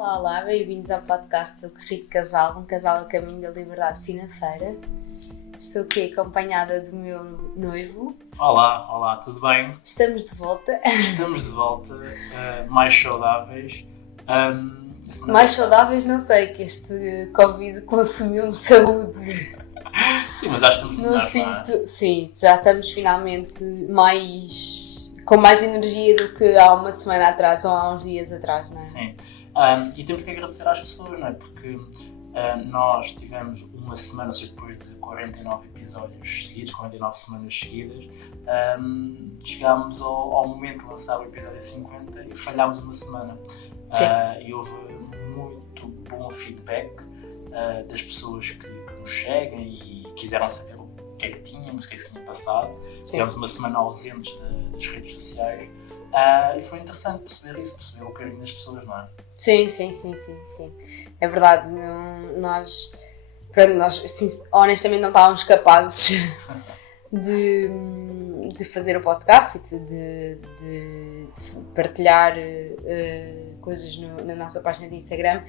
Olá, bem-vindos ao podcast do Rico Casal, um casal a caminho da liberdade financeira. Estou aqui acompanhada do meu noivo. Olá, tudo bem? Estamos de volta. Estamos de volta, mais saudáveis. Mais saudáveis não sei, que este Covid consumiu-me saúde. Sim, mas acho que estamos melhor, não é? Sim, já estamos finalmente com mais energia do que há uma semana atrás ou há uns dias atrás, não é? Sim. E temos que agradecer às pessoas, não é? Porque nós tivemos uma semana, ou seja, depois de 49 episódios seguidos, 49 semanas seguidas, chegámos ao momento de lançar o episódio 50 e falhámos uma semana. E houve muito bom feedback das pessoas que nos seguem e quiseram saber o que é que tínhamos, o que é que se tinha passado. Sim. Tivemos uma semana ausentes das redes sociais. E foi interessante perceber o carinho das pessoas, não é? Sim. É verdade, nós assim, honestamente não estávamos capazes de fazer o podcast e de partilhar coisas na nossa página de Instagram,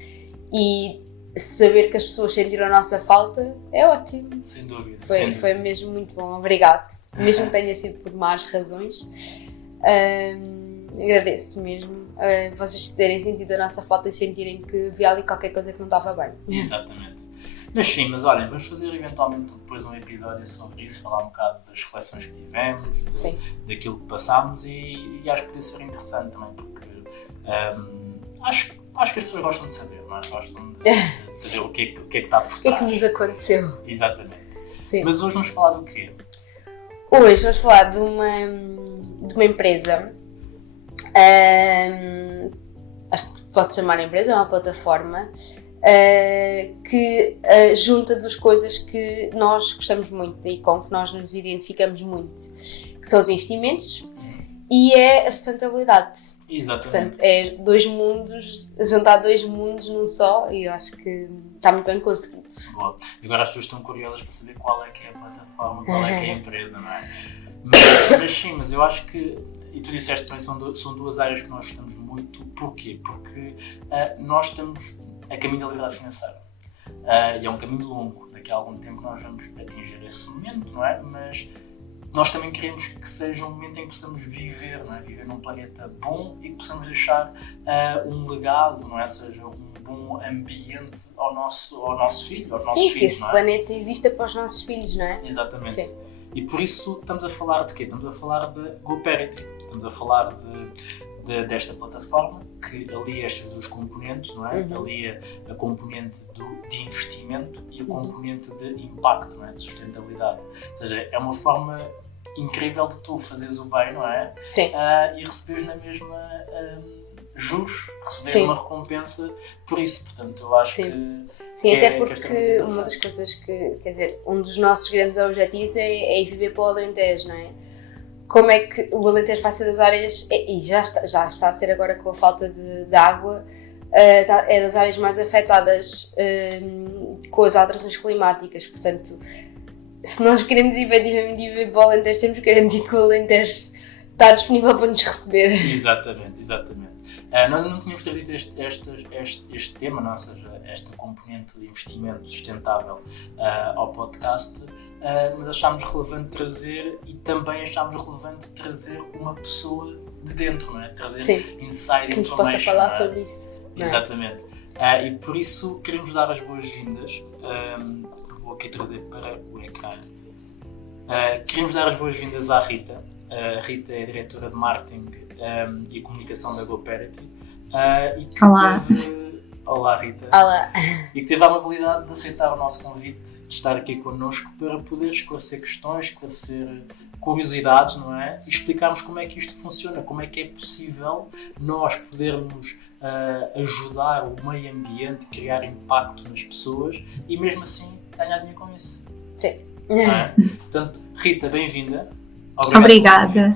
e saber que as pessoas sentiram a nossa falta é ótimo. Sem dúvida. Foi mesmo muito bom, obrigado. Mesmo que tenha sido por más razões. Agradeço mesmo vocês terem sentido a nossa falta e sentirem que havia ali qualquer coisa que não estava bem. Exatamente. Mas olhem, vamos fazer eventualmente depois um episódio sobre isso, falar um bocado das reflexões que tivemos, daquilo que passámos, e acho que podia ser interessante também, porque acho que as pessoas gostam de saber, não é? Gostam de saber o que é que está por trás. O que é que nos aconteceu? Exatamente. Sim. Mas hoje vamos falar do quê? Hoje vamos falar de uma empresa, acho que pode chamar empresa, é uma plataforma que junta duas coisas que nós gostamos muito e com que nós nos identificamos muito, que são os investimentos e é a sustentabilidade. Exatamente. Portanto, é juntar dois mundos num só, e eu acho que está muito bem conseguido. Boa. Agora as pessoas estão curiosas para saber qual é que é a plataforma, qual é que é a empresa, não é? Mas eu acho que, e tu disseste também, são duas áreas que nós gostamos muito. Porquê? Porque nós estamos a caminho da liberdade financeira. E é um caminho longo, daqui a algum tempo nós vamos atingir esse momento, não é? Mas nós também queremos que seja um momento em que possamos viver, não é? Viver num planeta bom e que possamos deixar um legado, não é? Seja um bom ambiente ao nosso filho, aos nossos filhos. Sim, que esse planeta exista para os nossos filhos, não é? Exatamente. Sim. E por isso estamos a falar de quê? Estamos a falar de GoParity. Estamos a falar desta plataforma que alia estes dois componentes, não é? Alia a componente de investimento e a componente de impacto, não é? De sustentabilidade. Ou seja, é uma forma incrível de tu fazeres o bem, não é? Sim. E receberes na mesma juros, receberes uma recompensa por isso. Portanto, eu acho que sim, até porque é uma das coisas que, quer dizer, um dos nossos grandes objetivos é ir viver para o Alentejo, não é? Como é que o Alentejo vai ser das áreas, e já está a ser agora com a falta de água, é das áreas mais afetadas com as alterações climáticas. Portanto, se nós queremos efetivamente viver para o Alentejo, temos que garantir que o Alentejo está disponível para nos receber. Exatamente. Nós não tínhamos trazido este tema, não? Ou seja, esta componente de investimento sustentável ao podcast, mas achámos relevante trazer, e também achámos relevante trazer uma pessoa de dentro, não é? Trazer inside que nos information, possa falar não é? sobre isso. Exatamente. E por isso queremos dar as boas-vindas. Vou aqui trazer para o ecrã. Queremos dar as boas-vindas à Rita. A Rita é a diretora de marketing e comunicação da GoParity. Olá. Olá, Rita. Olá. E que teve a amabilidade de aceitar o nosso convite, de estar aqui connosco para poder esclarecer questões, esclarecer curiosidades, não é? E explicarmos como é que isto funciona, como é que é possível nós podermos ajudar o meio ambiente, criar impacto nas pessoas e mesmo assim ganhar dinheiro com isso. Sim. Portanto, Rita, bem-vinda. Obrigada.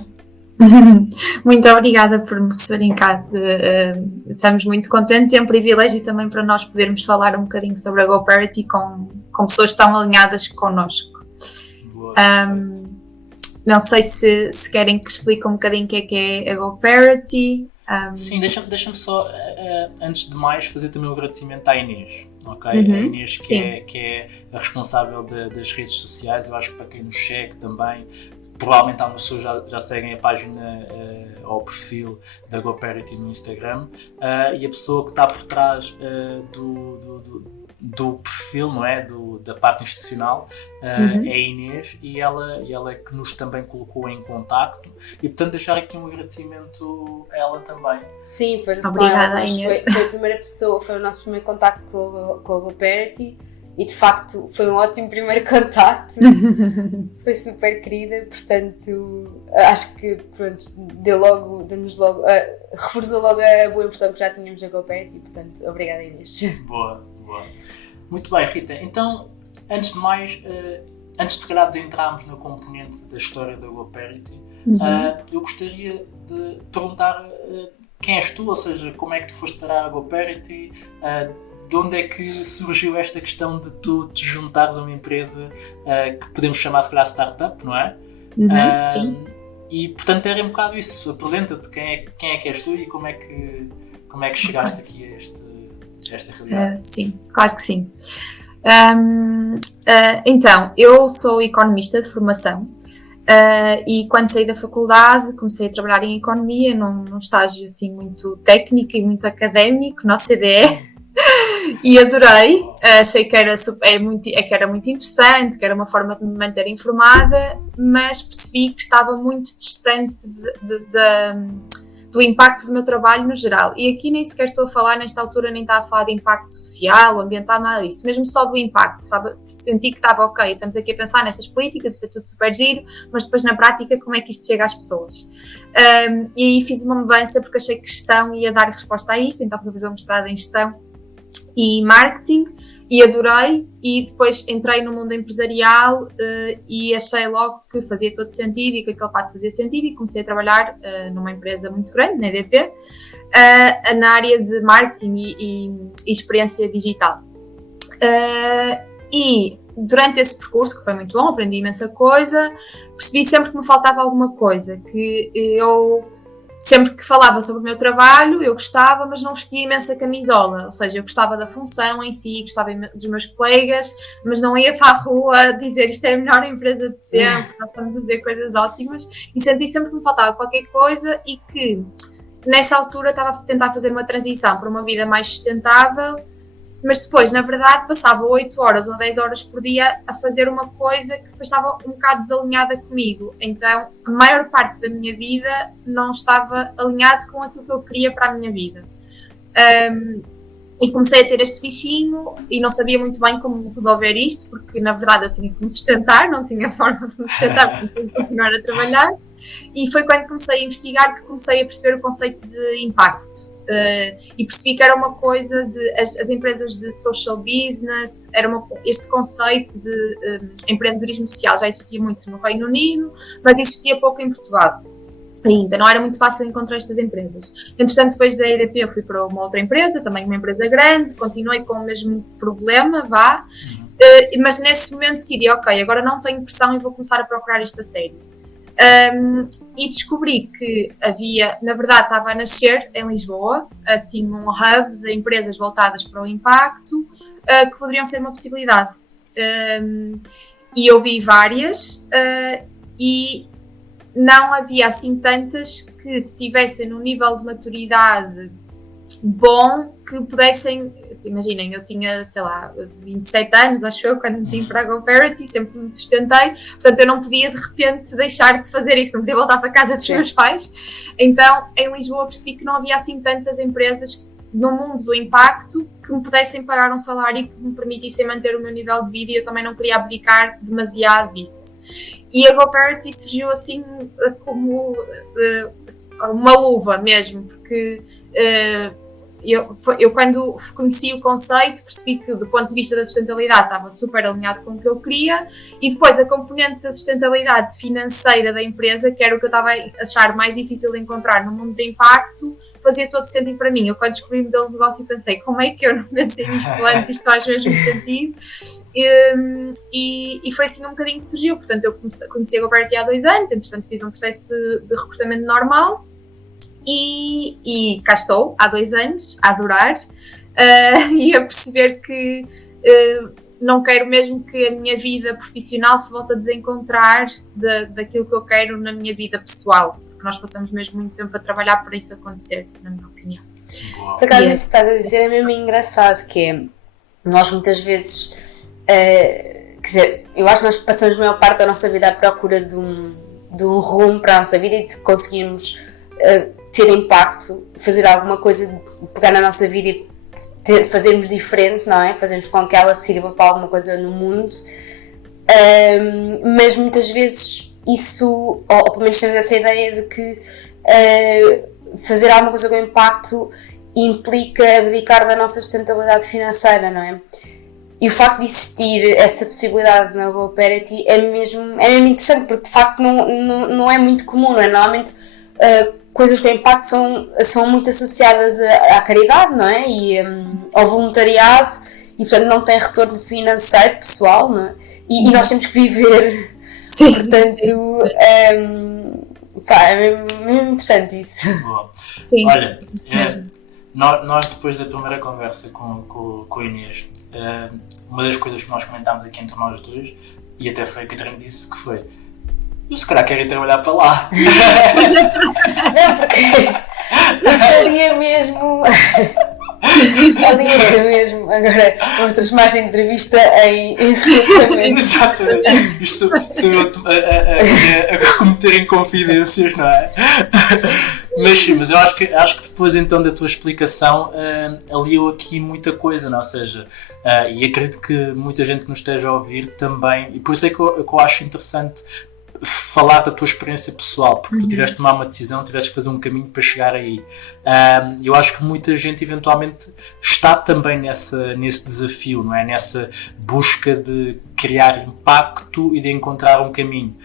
Muito obrigada por me receberem cá. Estamos muito contentes, é um privilégio também para nós podermos falar um bocadinho sobre a GoParity com pessoas tão alinhadas connosco. Boa, não sei se querem que explique um bocadinho o que é a GoParity. Sim, deixa-me só, antes de mais, fazer também um agradecimento à Inês, ok? A Inês que é a responsável das redes sociais. Eu acho que para quem nos segue também, provavelmente algumas pessoas já seguem a página ou o perfil da GoParity no Instagram, e a pessoa que está por trás do perfil, não é? Da parte institucional, é a Inês, e ela é que nos também colocou em contacto, e portanto deixar aqui um agradecimento a ela também. Sim, foi obrigada, Inês. Foi a primeira pessoa, foi o nosso primeiro contacto com a GoParity, e de facto foi um ótimo primeiro contacto. Foi super querida, portanto acho que pronto, reforçou logo a boa impressão que já tínhamos da GoParity, portanto obrigada, Inês. Boa. Muito bem, Rita. Então, antes de mais, antes de se calhar de entrarmos na componente da história da GoParity, eu gostaria de perguntar quem és tu, ou seja, como é que tu foste parar a GoParity, de onde é que surgiu esta questão de tu te juntares a uma empresa que podemos chamar se calhar startup, não é? Sim. E portanto era um bocado isso. Apresenta-te quem é que és tu e como é que chegaste aqui a esta realidade. Sim, claro que sim. Então, eu sou economista de formação, e quando saí da faculdade comecei a trabalhar em economia num estágio assim muito técnico e muito académico, na OCDE. E adorei, achei que era muito interessante, que era uma forma de me manter informada, mas percebi que estava muito distante do impacto do meu trabalho no geral. E aqui nem sequer estou a falar, nesta altura nem estava a falar de impacto social, ambiental, nada disso, mesmo só do impacto, sabe? Senti que estava ok, estamos aqui a pensar nestas políticas, isto é tudo super giro, mas depois na prática como é que isto chega às pessoas? E aí fiz uma mudança porque achei que gestão ia dar resposta a isto, então fui fazer um mestrado em gestão e marketing, e adorei, e depois entrei no mundo empresarial e achei logo que fazia todo sentido e que aquele passo fazia sentido, e comecei a trabalhar numa empresa muito grande, na EDP, na área de marketing e experiência digital. E durante esse percurso, que foi muito bom, aprendi imensa coisa, percebi sempre que me faltava alguma coisa, que eu sempre que falava sobre o meu trabalho, eu gostava, mas não vestia imensa camisola. Ou seja, eu gostava da função em si, gostava dos meus colegas, mas não ia para a rua dizer isto é a melhor empresa de sempre, nós estamos a dizer coisas ótimas. E senti sempre que me faltava qualquer coisa, e que nessa altura estava a tentar fazer uma transição para uma vida mais sustentável, mas depois, na verdade, passava 8 horas ou 10 horas por dia a fazer uma coisa que depois estava um bocado desalinhada comigo. Então, a maior parte da minha vida não estava alinhado com aquilo que eu queria para a minha vida. E comecei a ter este bichinho e não sabia muito bem como resolver isto, porque, na verdade, eu tinha que me sustentar, não tinha forma de me sustentar, porque tinha que continuar a trabalhar. E foi quando comecei a investigar que comecei a perceber o conceito de impacto. E percebi que era uma coisa de as empresas de social business, este conceito de empreendedorismo social já existia muito no Reino Unido, mas existia pouco em Portugal ainda, não era muito fácil encontrar estas empresas. Entretanto, depois da EDP eu fui para uma outra empresa, também uma empresa grande, continuei com o mesmo problema, mas nesse momento decidi, ok, agora não tenho pressão e vou começar a procurar isto a sério. E descobri que havia, na verdade estava a nascer em Lisboa, assim um hub de empresas voltadas para o impacto, que poderiam ser uma possibilidade. E eu vi várias, e não havia assim tantas que estivessem num nível de maturidade bom, que pudessem, assim, imaginem, eu tinha, sei lá, 27 anos, acho eu, quando vim para a GoParity, sempre me sustentei, portanto eu não podia de repente deixar de fazer isso, não podia voltar para a casa dos meus pais. Então em Lisboa percebi que não havia assim tantas empresas no mundo do impacto que me pudessem pagar um salário que me permitissem manter o meu nível de vida, e eu também não queria abdicar demasiado disso. E a GoParity surgiu assim como uma luva mesmo, porque eu quando conheci o conceito percebi que do ponto de vista da sustentabilidade estava super alinhado com o que eu queria, e depois a componente da sustentabilidade financeira da empresa, que era o que eu estava a achar mais difícil de encontrar no mundo de impacto, fazia todo sentido para mim. Eu quando descobri o modelo de negócio pensei, como é que eu não pensei nisto antes, isto faz mesmo sentido, e foi assim um bocadinho que surgiu. Portanto eu conheci a GoParity há 2 anos, entretanto fiz um processo de recrutamento normal, e cá estou, há 2 anos, a adorar e a perceber que não quero mesmo que a minha vida profissional se volte a desencontrar daquilo que eu quero na minha vida pessoal, porque nós passamos mesmo muito tempo a trabalhar para isso acontecer, na minha opinião. Por acaso, isso que estás a dizer é mesmo engraçado, que é, nós muitas vezes, quer dizer, eu acho que nós passamos a maior parte da nossa vida à procura de um rumo para a nossa vida e de conseguirmos ter impacto, fazer alguma coisa, pegar na nossa vida e fazermos diferente, não é? Fazermos com que ela sirva para alguma coisa no mundo, mas muitas vezes isso, ou pelo menos temos essa ideia de que fazer alguma coisa com impacto implica abdicar da nossa sustentabilidade financeira, não é? E o facto de existir essa possibilidade na GoParity é mesmo interessante, porque de facto não é muito comum, não é? Normalmente coisas com impacto são muito associadas à caridade, não é? E ao voluntariado, e portanto não tem retorno financeiro pessoal, não é? E nós temos que viver. Sim. Portanto, é mesmo interessante isso. Boa. Sim. Olha, nós depois da primeira conversa com a Inês, uma das coisas que nós comentámos aqui entre nós dois, e até foi a Catarina disse, que foi: eu se calhar quero ir trabalhar para lá. Não, porque ali é mesmo. Ali é mesmo. Agora vamos transformar esta entrevista em recrutamento. Exatamente. Isto sou eu a cometer em confidências, não é? Mas eu acho que depois então da tua explicação aliou aqui muita coisa, não? Ou seja, e acredito que muita gente que nos esteja a ouvir também, e por isso é que eu acho interessante falar da tua experiência pessoal, porque tu tiveste de tomar uma decisão, tiveste de fazer um caminho para chegar aí. Eu acho que muita gente eventualmente está também nesse desafio, não é? Nessa busca de criar impacto e de encontrar um caminho.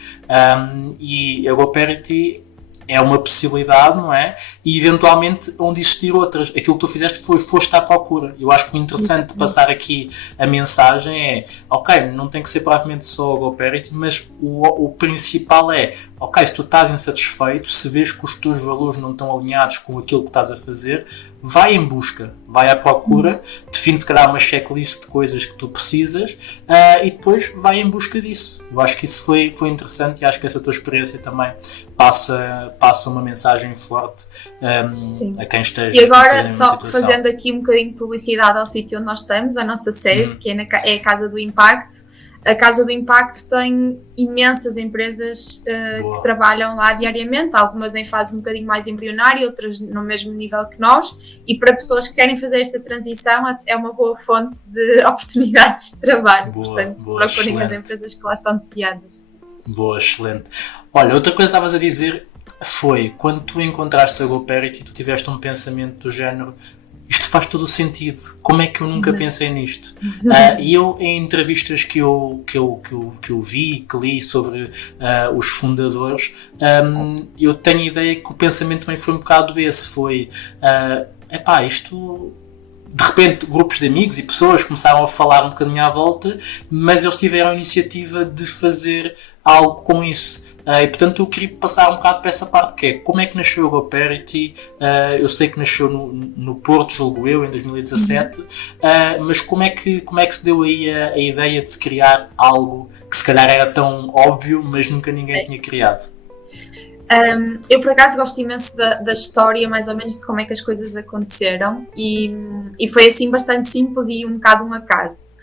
E a GoParity é uma possibilidade, não é? E eventualmente onde existir outras. Aquilo que tu fizeste foste à procura. Eu acho que o interessante de passar aqui a mensagem é: ok, não tem que ser propriamente só a GoParity, mas o principal é: ok, se tu estás insatisfeito, se vês que os teus valores não estão alinhados com aquilo que estás a fazer, vai em busca, vai à procura, define se calhar uma checklist de coisas que tu precisas e depois vai em busca disso. Eu acho que isso foi interessante e acho que essa tua experiência também passa uma mensagem forte a quem esteja. E agora, só fazendo aqui um bocadinho de publicidade ao sítio onde nós estamos, a nossa sede, que é a Casa do Impacto. A Casa do Impacto tem imensas empresas que trabalham lá diariamente, algumas em fase um bocadinho mais embrionária, outras no mesmo nível que nós, e para pessoas que querem fazer esta transição é uma boa fonte de oportunidades de trabalho. Portanto, procurem as empresas que lá estão sediadas. Boa, excelente. Olha, outra coisa que estavas a dizer foi, quando tu encontraste a GoParity, tu tiveste um pensamento do género: isto faz todo o sentido, como é que eu nunca pensei nisto? E eu, em entrevistas que eu vi, que li sobre os fundadores, eu tenho a ideia que o pensamento também foi um bocado esse, foi, isto... De repente, grupos de amigos e pessoas começaram a falar um bocadinho à volta, mas eles tiveram a iniciativa de fazer algo com isso. E portanto eu queria passar um bocado para essa parte, que é como é que nasceu a GoParity. Eu sei que nasceu no Porto, julgo eu, em 2017, mas como é que se deu aí a ideia de se criar algo que se calhar era tão óbvio, mas nunca ninguém tinha criado? Eu por acaso gosto imenso da história, mais ou menos, de como é que as coisas aconteceram, e foi assim bastante simples e um bocado um acaso.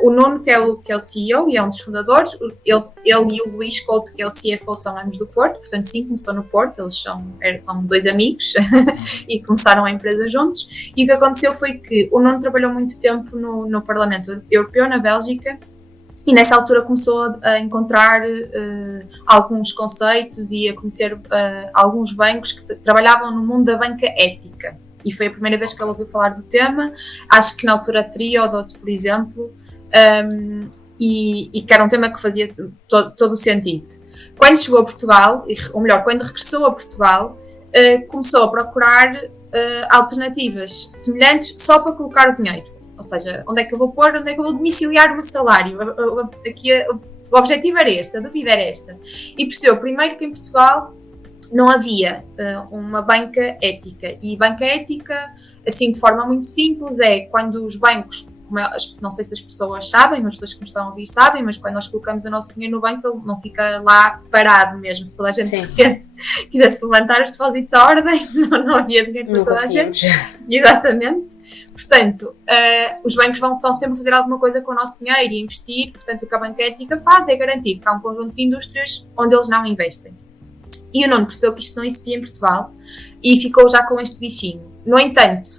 O Nuno, que é o CEO e é um dos fundadores, ele e o Luís Couto, que é o CFO, são ambos do Porto, portanto sim, começou no Porto, eles são 2 amigos e começaram a empresa juntos, e o que aconteceu foi que o Nuno trabalhou muito tempo no Parlamento Europeu, na Bélgica, e nessa altura começou a encontrar alguns conceitos e a conhecer alguns bancos que trabalhavam no mundo da banca ética. E foi a primeira vez que ele ouviu falar do tema. Acho que na altura Triodos, por exemplo, e que era um tema que fazia todo o sentido. Quando chegou a Portugal, ou melhor, quando regressou a Portugal, começou a procurar alternativas semelhantes só para colocar o dinheiro. Ou seja, onde é que eu vou pôr, onde é que eu vou domiciliar o meu salário? Aqui, o objetivo era este, a dúvida era esta. E percebeu primeiro que em Portugal não havia uma banca ética. E banca ética, assim, de forma muito simples, é quando os bancos, não sei se as pessoas sabem, as pessoas que nos estão a ouvir sabem, mas quando nós colocamos o nosso dinheiro no banco, ele não fica lá parado mesmo. Se toda a gente de repente quisesse levantar os depósitos à ordem, não havia dinheiro para toda a gente. Exatamente. Portanto, os bancos estão sempre a fazer alguma coisa com o nosso dinheiro e investir. Portanto, o que a banca ética faz é garantir que há um conjunto de indústrias onde eles não investem. E o Nuno percebeu que isto não existia em Portugal e ficou já com este bichinho. No entanto,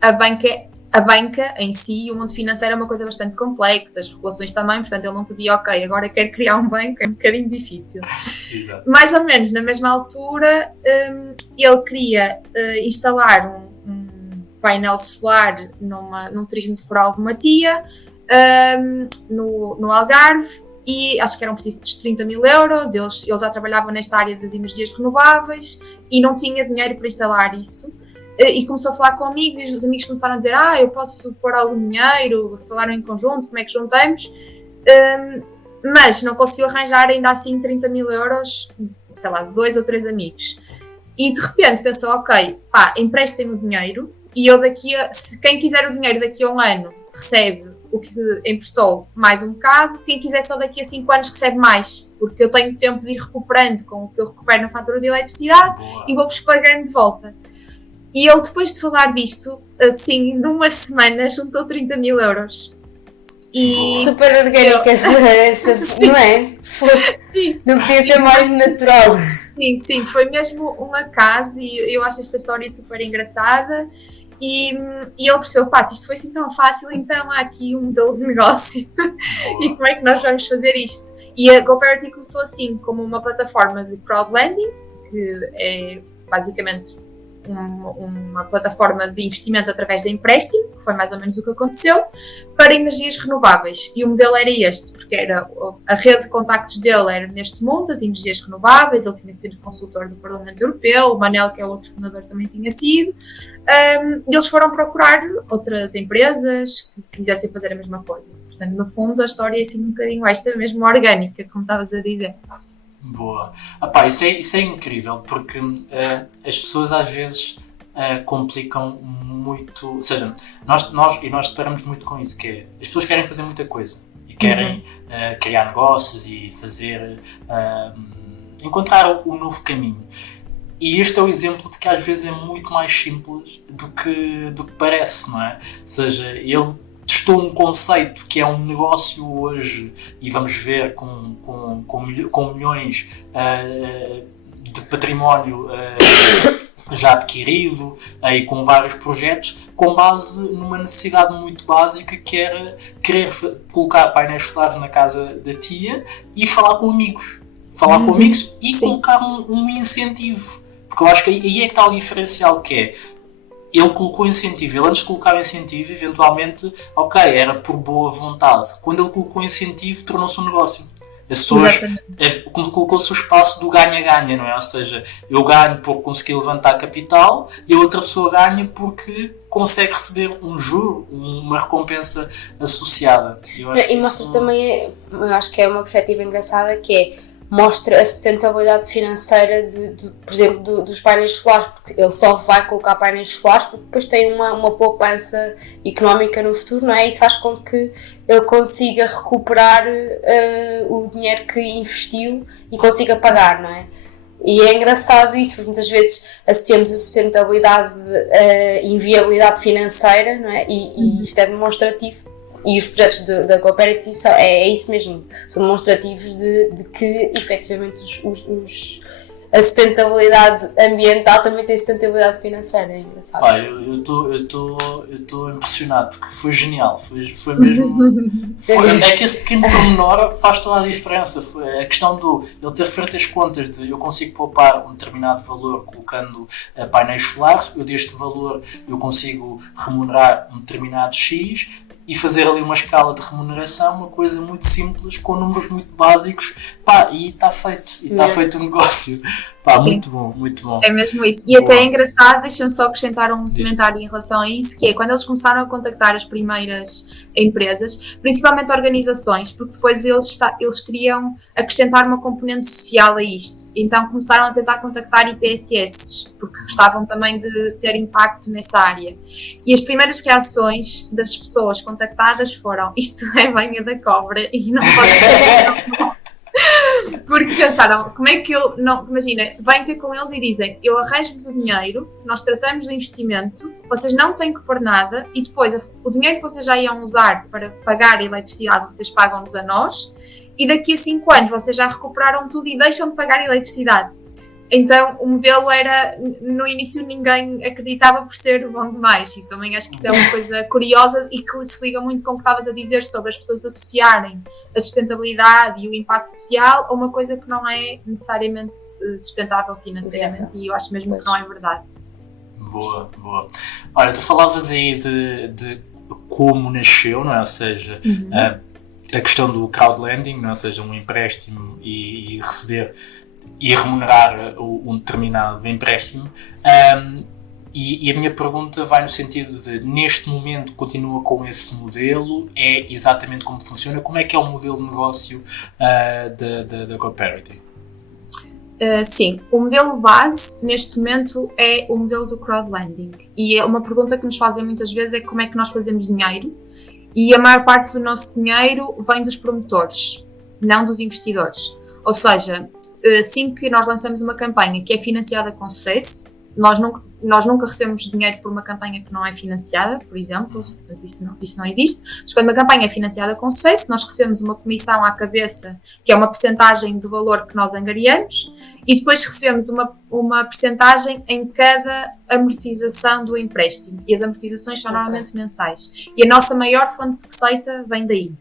a banca em si, o mundo financeiro é uma coisa bastante complexa, as regulações também, portanto ele não podia, ok, agora quero criar um banco, é um bocadinho difícil. Exato. Mais ou menos na mesma altura, ele queria instalar um painel solar num turismo rural de uma tia, no Algarve, e acho que eram precisos 30 mil euros, ele já trabalhava nesta área das energias renováveis e não tinha dinheiro para instalar isso. E começou a falar com amigos e os amigos começaram a dizer eu posso pôr algum dinheiro, falaram em conjunto, como é que juntamos, mas não conseguiu arranjar ainda assim 30 mil euros, sei lá, de 2 ou 3 amigos. E de repente pensou, ok, emprestem-me o dinheiro e eu se quem quiser o dinheiro daqui a um ano recebe o que emprestou mais um bocado, quem quiser só daqui a 5 anos recebe mais, porque eu tenho tempo de ir recuperando com o que eu recupero na fatura de eletricidade. Boa. E vou-vos pagando de volta. E ele, depois de falar disto, assim, numa semana, juntou 30 mil euros. E super orgânica essa não é? Sim. Não podia ser mais natural. Sim, foi mesmo um acaso e eu acho esta história super engraçada. E ele percebeu, se isto foi assim tão fácil, então há aqui um modelo de negócio. E como é que nós vamos fazer isto? E a GoParity começou assim, como uma plataforma de crowdlending, que é basicamente uma plataforma de investimento através de empréstimo, que foi mais ou menos o que aconteceu, para energias renováveis. E o modelo era este, porque era a rede de contactos dele era neste mundo, das energias renováveis, ele tinha sido consultor do Parlamento Europeu, o Manel, que é outro fundador, também tinha sido, e eles foram procurar outras empresas que quisessem fazer a mesma coisa. Portanto, no fundo, a história é assim um bocadinho esta mesmo orgânica, como estavas a dizer. Boa. Isso é incrível, porque as pessoas às vezes complicam muito, ou seja, nós deparamos muito com isso, que é, as pessoas querem fazer muita coisa e querem criar negócios e fazer, encontrar o novo caminho. E este é o exemplo de que às vezes é muito mais simples do que parece, não é? Ou seja, ele testou um conceito que é um negócio hoje e vamos ver com milhões de património já adquirido e com vários projetos, com base numa necessidade muito básica que era querer colocar painéis solares na casa da tia e falar com amigos. Falar com amigos e Sim. colocar um incentivo. Porque eu acho que aí é que está o diferencial, que é ele colocou incentivo. Ele antes de colocar o incentivo, eventualmente, ok, era por boa vontade. Quando ele colocou incentivo, tornou-se um negócio. As pessoas, colocou-se o espaço do ganha-ganha, não é? Ou seja, eu ganho por conseguir levantar capital e a outra pessoa ganha porque consegue receber um juro, uma recompensa associada. E mostra também, eu acho que é uma perspectiva engraçada, que é mostra a sustentabilidade financeira, por exemplo, dos painéis solares, porque ele só vai colocar painéis solares porque depois tem uma poupança económica no futuro, não é? Isso faz com que ele consiga recuperar o dinheiro que investiu e consiga pagar, não é? E é engraçado isso, porque muitas vezes associamos a sustentabilidade à inviabilidade financeira, não é? E isto é demonstrativo. E os projetos da GoParity é isso mesmo, são demonstrativos de que efetivamente a sustentabilidade ambiental também tem sustentabilidade financeira, é engraçado. Eu estou impressionado, porque foi genial, foi mesmo... é que esse pequeno pormenor faz toda a diferença. A questão ele ter feito as contas de eu consigo poupar um determinado valor colocando painéis solares, eu deste valor eu consigo remunerar um determinado X, e fazer ali uma escala de remuneração, uma coisa muito simples, com números muito básicos, e está feito, feito o negócio. Pá, muito bom, muito bom. É mesmo isso. E até é engraçado, deixa-me só acrescentar um comentário em relação a isso, que é quando eles começaram a contactar as primeiras empresas, principalmente organizações, porque depois eles queriam acrescentar uma componente social a isto. Então começaram a tentar contactar IPSS, porque gostavam também de ter impacto nessa área. E as primeiras reações das pessoas contactadas foram: isto é banha da cobra e não pode ser. Porque pensaram, como é que eu não. Imagina, vêm ter com eles e dizem: eu arranjo-vos o dinheiro, nós tratamos do investimento, vocês não têm que pôr nada e depois o dinheiro que vocês já iam usar para pagar a eletricidade, vocês pagam-nos a nós e daqui a 5 anos vocês já recuperaram tudo e deixam de pagar a eletricidade. Então o modelo era, no início ninguém acreditava por ser bom demais, e também acho que isso é uma coisa curiosa e que se liga muito com o que estavas a dizer sobre as pessoas associarem a sustentabilidade e o impacto social a uma coisa que não é necessariamente sustentável financeiramente, e eu acho mesmo que não é verdade. Boa, boa. Olha, tu falavas aí de como nasceu, não é? Ou seja, a questão do crowdlending, não é? Ou seja, um empréstimo e receber e remunerar um determinado empréstimo. E a minha pergunta vai no sentido de, neste momento, continua com esse modelo? É exatamente como funciona? Como é que é o modelo de negócio da GoParity? Sim, o modelo base, neste momento, é o modelo do crowdlending. E é uma pergunta que nos fazem muitas vezes é como é que nós fazemos dinheiro. E a maior parte do nosso dinheiro vem dos promotores, não dos investidores. Ou seja, assim que nós lançamos uma campanha que é financiada com sucesso, nós nunca recebemos dinheiro por uma campanha que não é financiada, por exemplo, portanto isso não existe, mas quando uma campanha é financiada com sucesso, nós recebemos uma comissão à cabeça, que é uma percentagem do valor que nós angariamos, e depois recebemos uma percentagem em cada amortização do empréstimo, e as amortizações são normalmente mensais, e a nossa maior fonte de receita vem daí.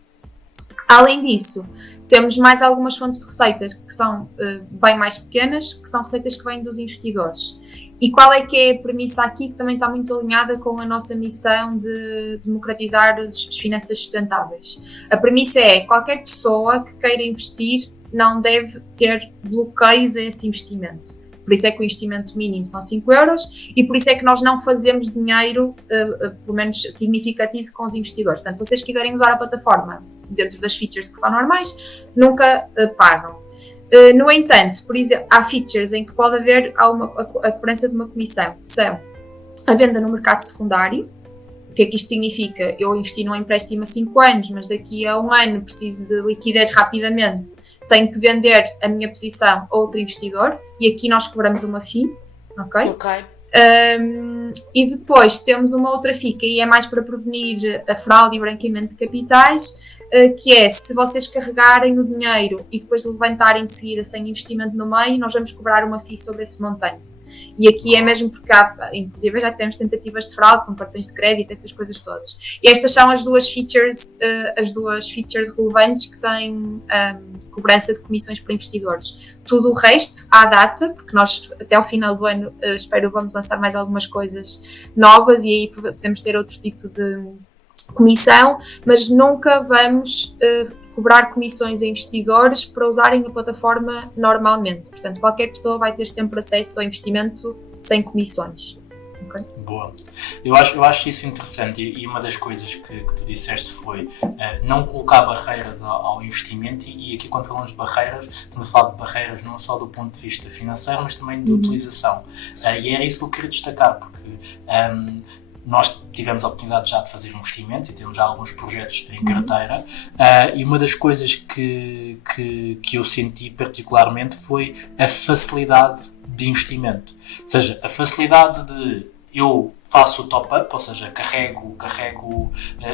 Além disso, temos mais algumas fontes de receitas que são bem mais pequenas, que são receitas que vêm dos investidores. E qual é que é a premissa aqui, que também está muito alinhada com a nossa missão de democratizar as finanças sustentáveis? A premissa é: qualquer pessoa que queira investir não deve ter bloqueios a esse investimento. Por isso é que o investimento mínimo são 5 euros e por isso é que nós não fazemos dinheiro, pelo menos significativo, com os investidores. Portanto, se vocês quiserem usar a plataforma dentro das features que são normais, nunca pagam. No entanto, por exemplo, há features em que pode haver a cobrança de uma comissão, que são a venda no mercado secundário. O que é que isto significa? Eu investi num empréstimo a 5 anos, mas daqui a 1 ano preciso de liquidez rapidamente, tenho que vender a minha posição a outro investidor, e aqui nós cobramos uma FII, ok? E depois temos uma outra FII, que aí é mais para prevenir a fraude e branqueamento de capitais, que é: se vocês carregarem o dinheiro e depois levantarem de seguida sem investimento no meio, nós vamos cobrar uma FII sobre esse montante. E aqui é mesmo porque inclusive já tivemos tentativas de fraude com cartões de crédito, essas coisas todas. E estas são as duas features relevantes que têm cobrança de comissões para investidores. Tudo o resto, à data, porque nós até ao final do ano, espero, vamos lançar mais algumas coisas novas e aí podemos ter outro tipo de comissão, mas nunca vamos cobrar comissões a investidores para usarem a plataforma normalmente. Portanto, qualquer pessoa vai ter sempre acesso ao investimento sem comissões. Okay? Boa. Eu acho isso interessante, e uma das coisas que tu disseste foi não colocar barreiras ao investimento, e aqui quando falamos de barreiras, estamos a falar de barreiras não só do ponto de vista financeiro, mas também de utilização. E era isso que eu queria destacar, porque nós tivemos a oportunidade já de fazer investimentos e temos já alguns projetos em carteira, e uma das coisas que eu senti particularmente foi a facilidade de investimento. Ou seja, a facilidade de eu faço o top-up, ou seja, carrego,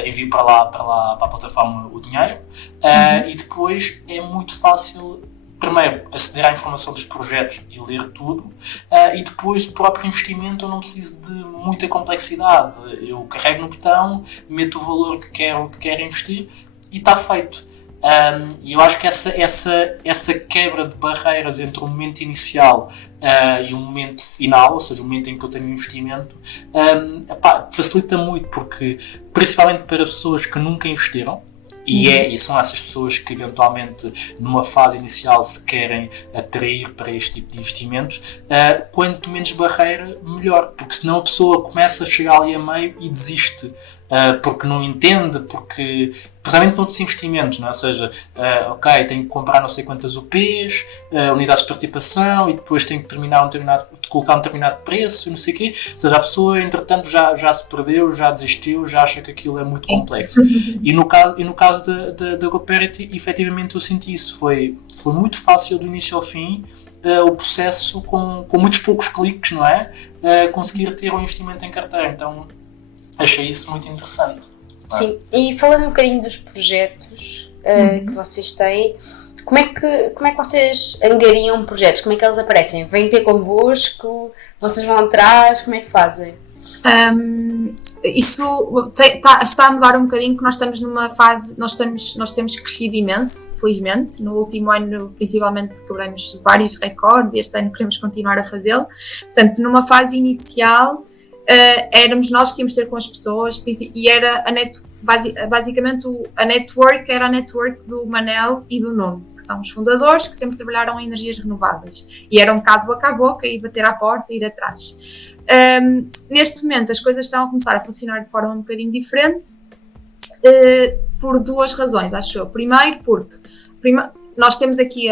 envio para a plataforma o dinheiro, e depois é muito fácil, primeiro, aceder à informação dos projetos e ler tudo, e depois do próprio investimento eu não preciso de muita complexidade. Eu carrego no botão, meto o valor que quero investir e está feito. E eu acho que essa quebra de barreiras entre o momento inicial e o momento final, ou seja, o momento em que eu tenho um investimento, facilita muito, porque, principalmente para pessoas que nunca investiram, E são essas pessoas que eventualmente numa fase inicial se querem atrair para este tipo de investimentos. Quanto menos barreira, melhor, porque senão a pessoa começa a chegar ali a meio e desiste. Porque não entende, porque principalmente noutros investimentos, não é? Ou seja, ok, tenho que comprar não sei quantas UPs, unidades de participação, e depois tenho que colocar um determinado preço, não sei o quê. Ou seja, a pessoa entretanto já se perdeu, já desistiu, já acha que aquilo é muito complexo. E no caso da GoParity, efetivamente eu senti isso, foi muito fácil do início ao fim. O processo com muitos poucos cliques, não é? Conseguir ter um investimento em carteira. Então achei isso muito interessante. Sim, e falando um bocadinho dos projetos que vocês têm, como é que vocês angariam projetos? Como é que eles aparecem? Vêm ter convosco? Vocês vão atrás? Como é que fazem? Isso está a mudar um bocadinho, que nós estamos numa fase, nós temos crescido imenso, felizmente. No último ano, principalmente, quebramos vários recordes e este ano queremos continuar a fazê-lo. Portanto, numa fase inicial, éramos nós que íamos ter com as pessoas e era basicamente a network era a network do Manel e do Nuno, que são os fundadores que sempre trabalharam em energias renováveis, e era um bocado boca a boca, ir bater à porta e ir atrás. Neste momento as coisas estão a começar a funcionar de forma um bocadinho diferente, por duas razões, acho eu. Primeiro porque nós temos aqui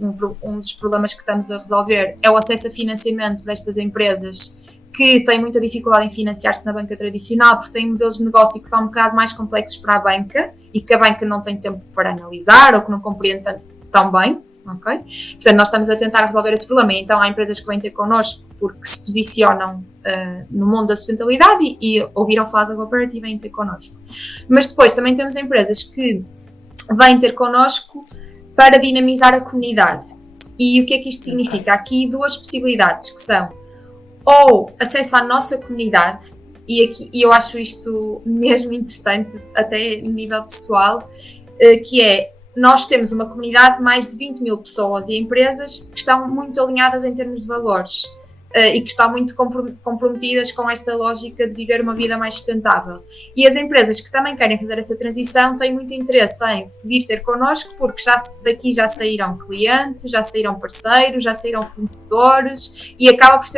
um dos problemas que estamos a resolver é o acesso a financiamento destas empresas que têm muita dificuldade em financiar-se na banca tradicional, porque têm modelos de negócio que são um bocado mais complexos para a banca e que a banca não tem tempo para analisar ou que não compreende tão bem. Okay? Portanto, nós estamos a tentar resolver esse problema. Então, há empresas que vêm ter connosco porque se posicionam no mundo da sustentabilidade e ouviram falar da GoParity e vêm ter connosco. Mas depois também temos empresas que vêm ter connosco para dinamizar a comunidade. E o que é que isto significa? Há aqui duas possibilidades, que são ou acesso à nossa comunidade, e eu acho isto mesmo interessante, até no nível pessoal, que é, nós temos uma comunidade de mais de 20 mil pessoas e empresas que estão muito alinhadas em termos de valores e que estão muito comprometidas com esta lógica de viver uma vida mais sustentável. E as empresas que também querem fazer essa transição têm muito interesse em vir ter connosco, porque daqui já saíram clientes, já saíram parceiros, já saíram fornecedores, e acaba por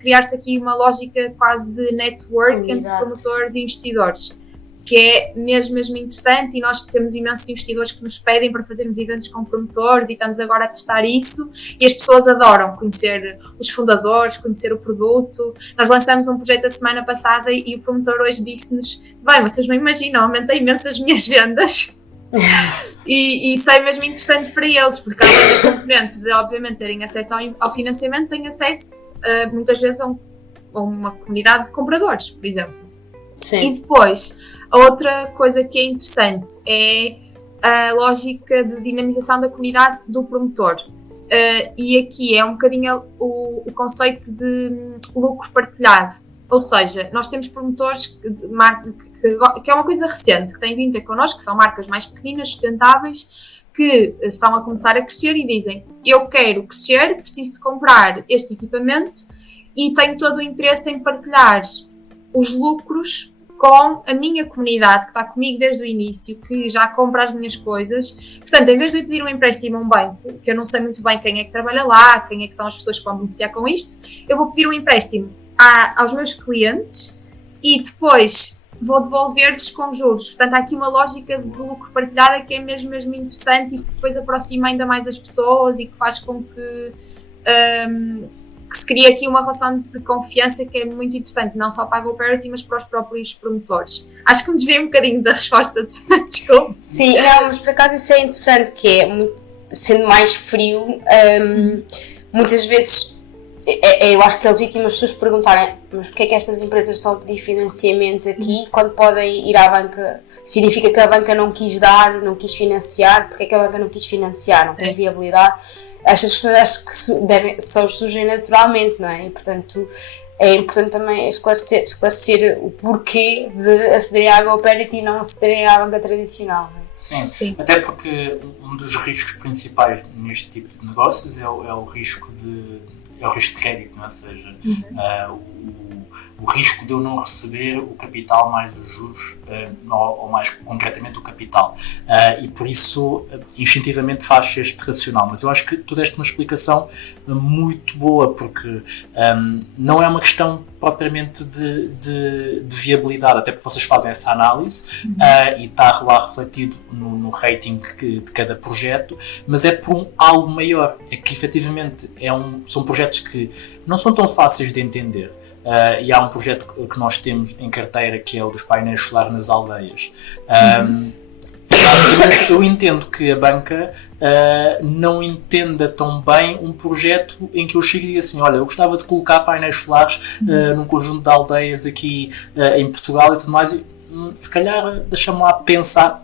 criar-se aqui uma lógica quase de network entre promotores e investidores, que é mesmo interessante, e nós temos imensos investidores que nos pedem para fazermos eventos com promotores e estamos agora a testar isso, e as pessoas adoram conhecer os fundadores, conhecer o produto. Nós lançamos um projeto a semana passada e o promotor hoje disse-nos: bem, vocês não imaginam, aumentei imenso as minhas vendas. E isso é mesmo interessante para eles, porque além da componente de obviamente terem acesso ao financiamento, têm acesso muitas vezes a uma comunidade de compradores, por exemplo. Sim. E depois, a outra coisa que é interessante é a lógica de dinamização da comunidade do promotor. E aqui é um bocadinho o conceito de lucro partilhado. Ou seja, nós temos promotores que é uma coisa recente, que têm vindo ter connosco, que são marcas mais pequeninas, sustentáveis, que estão a começar a crescer e dizem: eu quero crescer, preciso de comprar este equipamento e tenho todo o interesse em partilhar os lucros com a minha comunidade, que está comigo desde o início, que já compra as minhas coisas. Portanto, em vez de eu pedir um empréstimo a um banco, que eu não sei muito bem quem é que trabalha lá, quem é que são as pessoas que vão beneficiar com isto, eu vou pedir um empréstimo aos meus clientes e depois vou devolver-lhes com juros. Portanto, há aqui uma lógica de lucro partilhada que é mesmo interessante e que depois aproxima ainda mais as pessoas e que faz com que se cria aqui uma relação de confiança que é muito interessante, não só para a GoParity, mas para os próprios promotores. Acho que me desviei um bocadinho da resposta, desculpa. Sim, não, mas por acaso isso é interessante, que é, sendo mais frio, muitas vezes eu acho que é legítimo as pessoas perguntarem: mas porquê é que estas empresas estão a pedir financiamento aqui quando podem ir à banca? Significa que a banca não quis dar, não quis financiar? Porquê é que a banca não quis financiar? Não tem viabilidade? Estas questões acho que só surgem naturalmente, não é? E, portanto, é importante também esclarecer o porquê de acederem à GoParity e não acederem à banca tradicional. Não é? Sim, até porque um dos riscos principais neste tipo de negócios é o risco de crédito, não é? Ou seja, o risco de eu não receber o capital mais os juros, ou mais concretamente o capital. E por isso, instintivamente faz este racional. Mas eu acho que tu deste uma explicação muito boa, porque não é uma questão propriamente de viabilidade, até porque vocês fazem essa análise e está lá refletido no rating de cada projeto, mas é por algo maior, é que efetivamente são projetos que não são tão fáceis de entender. E há um projeto que nós temos em carteira que é o dos painéis solares nas aldeias. Eu entendo que a banca não entenda tão bem um projeto em que eu chego e digo assim, olha, eu gostava de colocar painéis solares num conjunto de aldeias aqui em Portugal e tudo mais, e se calhar deixa-me lá pensar,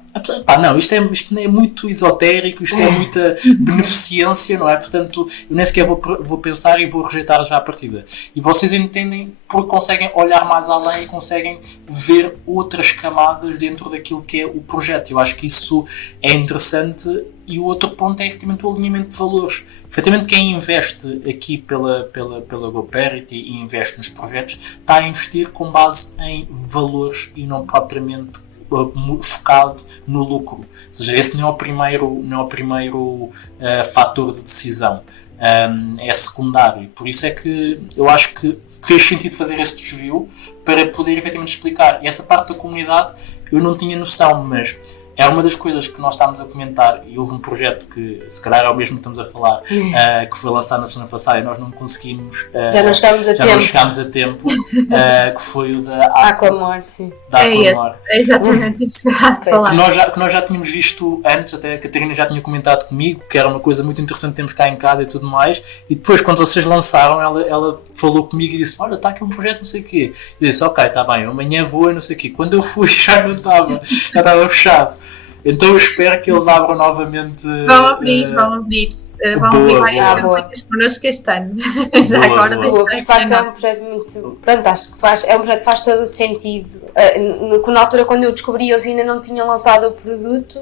não, isto é muito esotérico, isto é muita beneficência, não é? Portanto, eu nem sequer vou pensar e vou rejeitar já a partida. E vocês entendem porque conseguem olhar mais além e conseguem ver outras camadas dentro daquilo que é o projeto. Eu acho que isso é interessante. E o outro ponto é efetivamente o alinhamento de valores. Efetivamente quem investe aqui pela GoParity e investe nos projetos está a investir com base em valores e não propriamente focado no lucro. Ou seja, esse não é o primeiro fator de decisão. É secundário. Por isso é que eu acho que fez sentido fazer esse desvio para poder efetivamente explicar. E essa parte da comunidade eu não tinha noção, mas é uma das coisas que nós estávamos a comentar, e houve um projeto que, se calhar é o mesmo que estamos a falar, que foi lançado na semana passada e nós não conseguimos... já não chegámos a tempo, que foi o da Aquamor, sim. É exatamente isso que eu ia falar. Que nós já tínhamos visto antes, até a Catarina já tinha comentado comigo, que era uma coisa muito interessante termos cá em casa e tudo mais, e depois quando vocês lançaram, ela falou comigo e disse, olha, está aqui um projeto não sei o quê. Eu disse, ok, está bem, amanhã vou e não sei o quê. Quando eu fui já não estava, já estava fechado. Então eu espero que eles abram novamente. Vão abrir várias campanhas connosco este ano. Já agora deixa de facto é um projeto muito. Pronto, acho que é um projeto que faz todo o sentido. Na altura, quando eu descobri, eles ainda não tinham lançado o produto.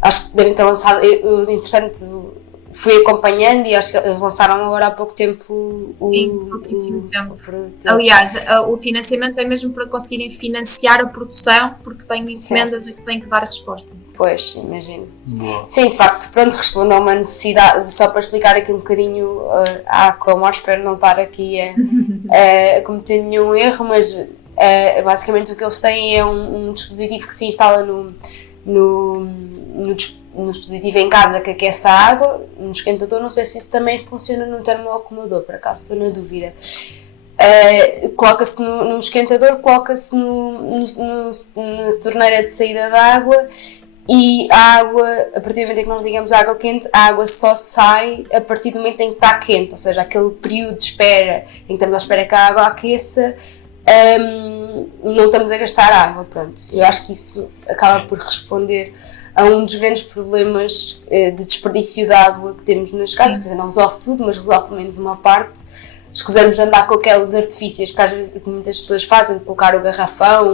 Acho que devem ter lançado. Entretanto, fui acompanhando e acho que eles lançaram agora há pouco tempo pouquíssimo tempo. Aliás, o financiamento é mesmo para conseguirem financiar a produção, porque têm encomendas a que têm que dar resposta. Pois, imagino. Boa. Sim, de facto, pronto, respondo a uma necessidade, só para explicar aqui um bocadinho a Aquamor, espero não estar aqui a cometer nenhum erro, mas basicamente o que eles têm é um dispositivo que se instala no dispositivo em casa que aquece a água, no esquentador. Não sei se isso também funciona no termoacumulador, por acaso estou na dúvida. Coloca-se no esquentador, coloca-se na torneira de saída da água, e a água, a partir do momento em que nós ligamos a água quente, a água só sai a partir do momento em que está quente, ou seja, aquele período de espera em que estamos à espera que a água aqueça, não estamos a gastar água. Pronto. Eu acho que isso acaba por responder a um dos grandes problemas de desperdício de água que temos nas casas. Quer dizer, não resolve tudo, mas resolve pelo menos uma parte. Escusamos de andar com aqueles artifícios que às vezes que muitas pessoas fazem, de colocar o garrafão,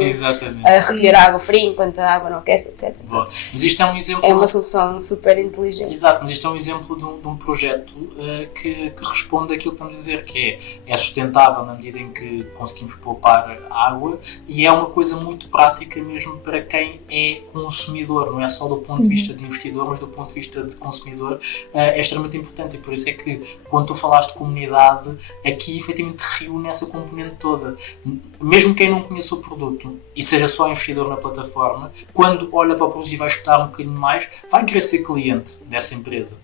a recolher a água fria enquanto a água não aquece, etc. Bom, mas isto é um exemplo... É uma solução super inteligente. Exato, mas isto é um exemplo de um projeto que responde àquilo que estamos a dizer, que é sustentável na medida em que conseguimos poupar água, e é uma coisa muito prática mesmo para quem é consumidor, não é só do ponto de vista de investidor, mas do ponto de vista de consumidor. É extremamente importante, e por isso é que quando tu falaste de comunidade, aqui efetivamente reúne essa componente toda. Mesmo quem não conheça o produto e seja só investidor na plataforma, quando olha para o produto e vai estudar um bocadinho mais, vai querer ser cliente dessa empresa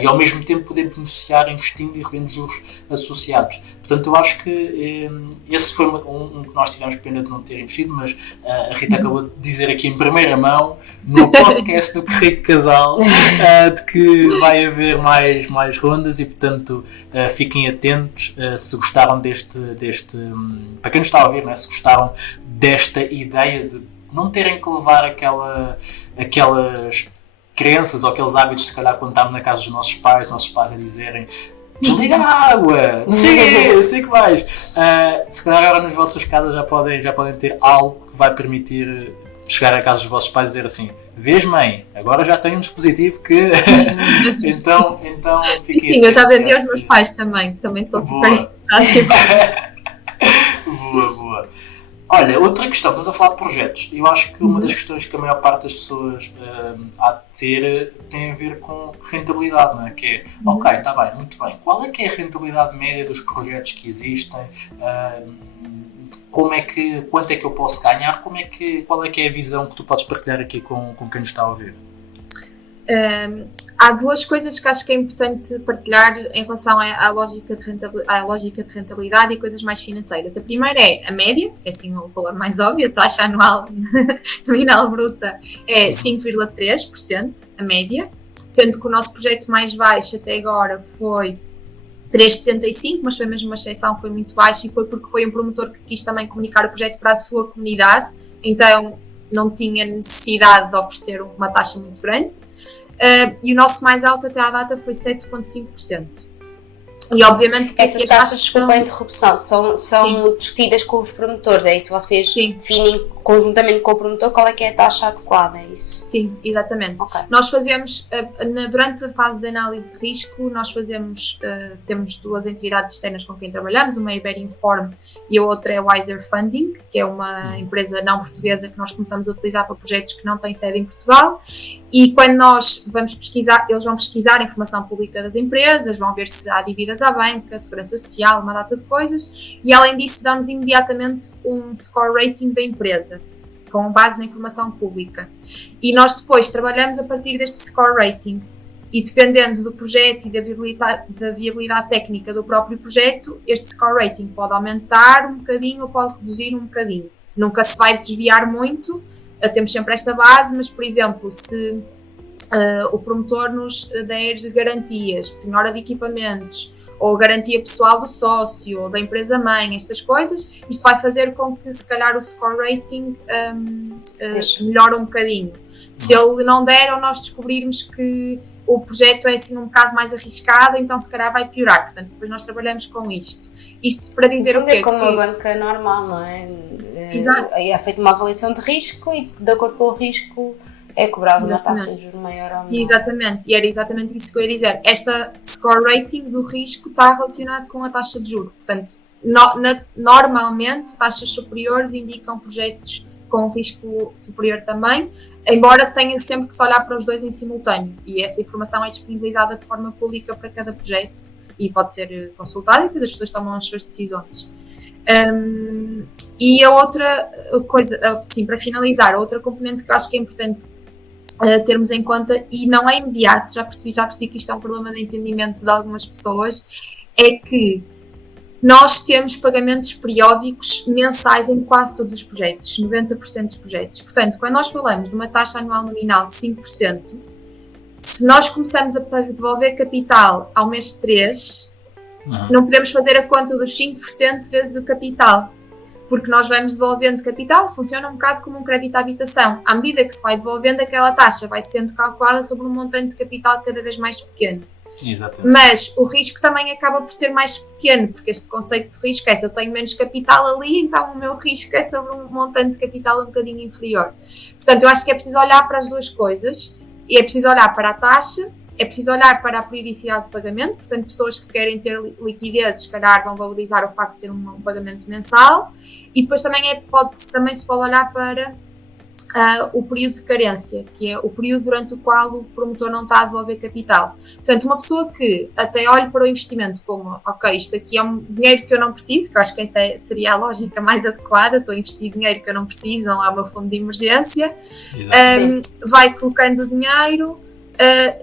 e ao mesmo tempo poder beneficiar investindo e recebendo juros associados. Portanto, eu acho que esse foi um que nós tivemos pena de não ter investido, mas a Rita acabou de dizer aqui em primeira mão, no podcast do Que Rico Casal, de que vai haver mais rondas, e portanto fiquem atentos. Se gostaram deste para quem nos está a ouvir, né, se gostaram desta ideia de não terem que levar aquelas crenças ou aqueles hábitos, se calhar quando estávamos na casa dos nossos pais a dizerem desliga a água, não sei que vais. Se calhar agora nas vossas casas já podem ter algo que vai permitir chegar à casa dos vossos pais e dizer assim: vês, mãe, agora já tenho um dispositivo que... então fiquem... Sim, eu já vendi aos meus pais também são super interessados. Olha, outra questão, estamos a falar de projetos. Eu acho que uma das questões que a maior parte das pessoas há de ter tem a ver com rentabilidade, não é? Que é, ok, está bem, muito bem. Qual é que é a rentabilidade média dos projetos que existem? Quanto é que eu posso ganhar? Qual é que é a visão que tu podes partilhar aqui com quem nos está a ouvir? Há duas coisas que acho que é importante partilhar em relação à lógica de rentabilidade e coisas mais financeiras. A primeira é a média, que é assim o valor mais óbvio, a taxa anual nominal bruta é 5,3%, a média, sendo que o nosso projeto mais baixo até agora foi 3,75, mas foi mesmo uma exceção, foi muito baixo e foi porque foi um promotor que quis também comunicar o projeto para a sua comunidade, então não tinha necessidade de oferecer uma taxa muito grande. E o nosso mais alto até à data foi 7,5%. E obviamente que essas taxas, desculpa a interrupção, são discutidas com os promotores, é isso? Vocês definem conjuntamente com o promotor qual é que é a taxa adequada, é isso? Sim, exatamente. Okay. Nós fazemos, durante a fase de análise de risco, nós fazemos, temos duas entidades externas com quem trabalhamos, uma é a Iberinform e a outra é a Wiser Funding, que é uma empresa não portuguesa que nós começamos a utilizar para projetos que não têm sede em Portugal. E quando nós vamos pesquisar, eles vão pesquisar a informação pública das empresas, vão ver se há dívidas à banca, segurança social, uma data de coisas, e além disso damos imediatamente um score rating da empresa, com base na informação pública. E nós depois trabalhamos a partir deste score rating, e dependendo do projeto e da viabilidade técnica do próprio projeto, este score rating pode aumentar um bocadinho ou pode reduzir um bocadinho. Nunca se vai desviar muito, temos sempre esta base, mas, por exemplo, se o promotor nos der garantias, penhora de equipamentos, ou garantia pessoal do sócio, ou da empresa-mãe, estas coisas, isto vai fazer com que, se calhar, o score rating melhore um bocadinho. Se ele não der, ou nós descobrirmos que o projeto é assim um bocado mais arriscado, então se calhar vai piorar. Portanto, depois nós trabalhamos com isto. Isto para dizer o quê? É como uma banca normal, não é? Exato. É feita uma avaliação de risco e, de acordo com o risco, é cobrada uma taxa de juros maior ou menor. Exatamente, e era exatamente isso que eu ia dizer. Esta score rating do risco está relacionado com a taxa de juros. Portanto, normalmente, taxas superiores indicam projetos com risco superior também, embora tenha sempre que se olhar para os dois em simultâneo. E essa informação é disponibilizada de forma pública para cada projeto e pode ser consultada e depois as pessoas tomam as suas decisões. E a outra coisa, sim, para finalizar, a outra componente que eu acho que é importante termos em conta, e não é imediato, já percebi que isto é um problema de entendimento de algumas pessoas, é que nós temos pagamentos periódicos mensais em quase todos os projetos, 90% dos projetos. Portanto, quando nós falamos de uma taxa anual nominal de 5%, se nós começamos a devolver capital ao mês 3, não podemos fazer a conta dos 5% vezes o capital, porque nós vamos devolvendo capital, funciona um bocado como um crédito à habitação. À medida que se vai devolvendo, aquela taxa vai sendo calculada sobre um montante de capital cada vez mais pequeno. Exatamente. Mas o risco também acaba por ser mais pequeno, porque este conceito de risco é: se eu tenho menos capital ali, então o meu risco é sobre um montante de capital um bocadinho inferior. Portanto, eu acho que é preciso olhar para as duas coisas, e é preciso olhar para a taxa, é preciso olhar para a periodicidade de pagamento. Portanto, pessoas que querem ter liquidez, se calhar vão valorizar o facto de ser um pagamento mensal, e depois também se pode olhar para o período de carência, que é o período durante o qual o promotor não está a devolver capital. Portanto, uma pessoa que até olhe para o investimento como: ok, isto aqui é um dinheiro que eu não preciso, que eu acho que essa seria a lógica mais adequada, estou a investir dinheiro que eu não preciso, não é o meu fundo de emergência, vai colocando dinheiro,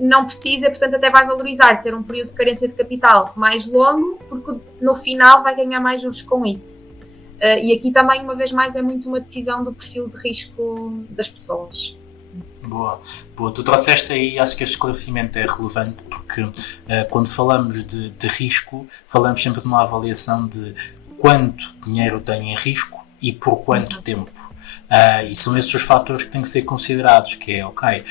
não precisa, portanto até vai valorizar ter um período de carência de capital mais longo, porque no final vai ganhar mais juros com isso. E aqui também, uma vez mais, é muito uma decisão do perfil de risco das pessoas. Boa. Tu trouxeste aí, acho que este esclarecimento é relevante, porque quando falamos de risco, falamos sempre de uma avaliação de quanto dinheiro tem em risco e por quanto tempo. E são esses os fatores que têm que ser considerados, que é, ok,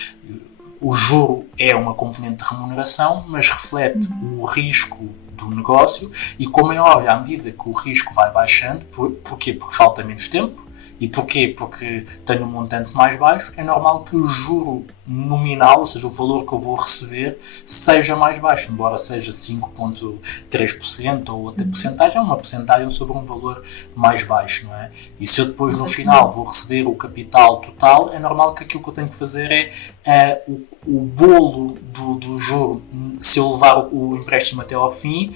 o juro é uma componente de remuneração, mas reflete o risco do negócio, e como é óbvio, à medida que o risco vai baixando, porquê? Porque falta menos tempo, E porquê? Porque tenho um montante mais baixo, é normal que o juro nominal, ou seja, o valor que eu vou receber, seja mais baixo, embora seja 5,3% ou outra porcentagem, é uma porcentagem sobre um valor mais baixo, não é? E se eu depois no final vou receber o capital total, é normal que aquilo que eu tenho que fazer é o bolo do juro, se eu levar o empréstimo até ao fim,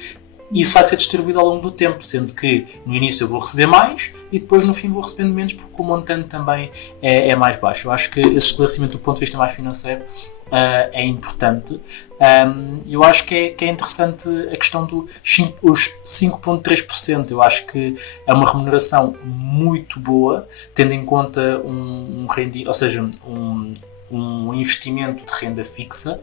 isso vai ser distribuído ao longo do tempo, sendo que no início eu vou receber mais e depois no fim vou recebendo menos, porque o montante também é mais baixo. Eu acho que esse esclarecimento do ponto de vista mais financeiro é importante. Eu acho que é interessante a questão dos 5,3%. Eu acho que é uma remuneração muito boa, tendo em conta um rendimento, ou seja, um investimento de renda fixa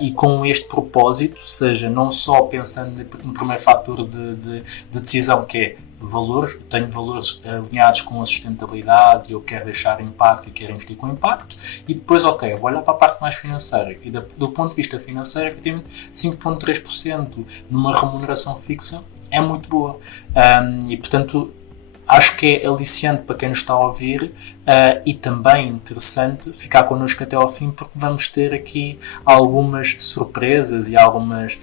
e com este propósito, ou seja, não só pensando no primeiro fator de decisão, que é valores, tenho valores alinhados com a sustentabilidade, eu quero deixar impacto e quero investir com impacto, e depois, ok, eu vou olhar para a parte mais financeira, e do ponto de vista financeiro, efetivamente, 5,3% numa remuneração fixa é muito boa, e portanto, acho que é aliciante para quem nos está a ouvir e também interessante ficar connosco até ao fim, porque vamos ter aqui algumas surpresas e algumas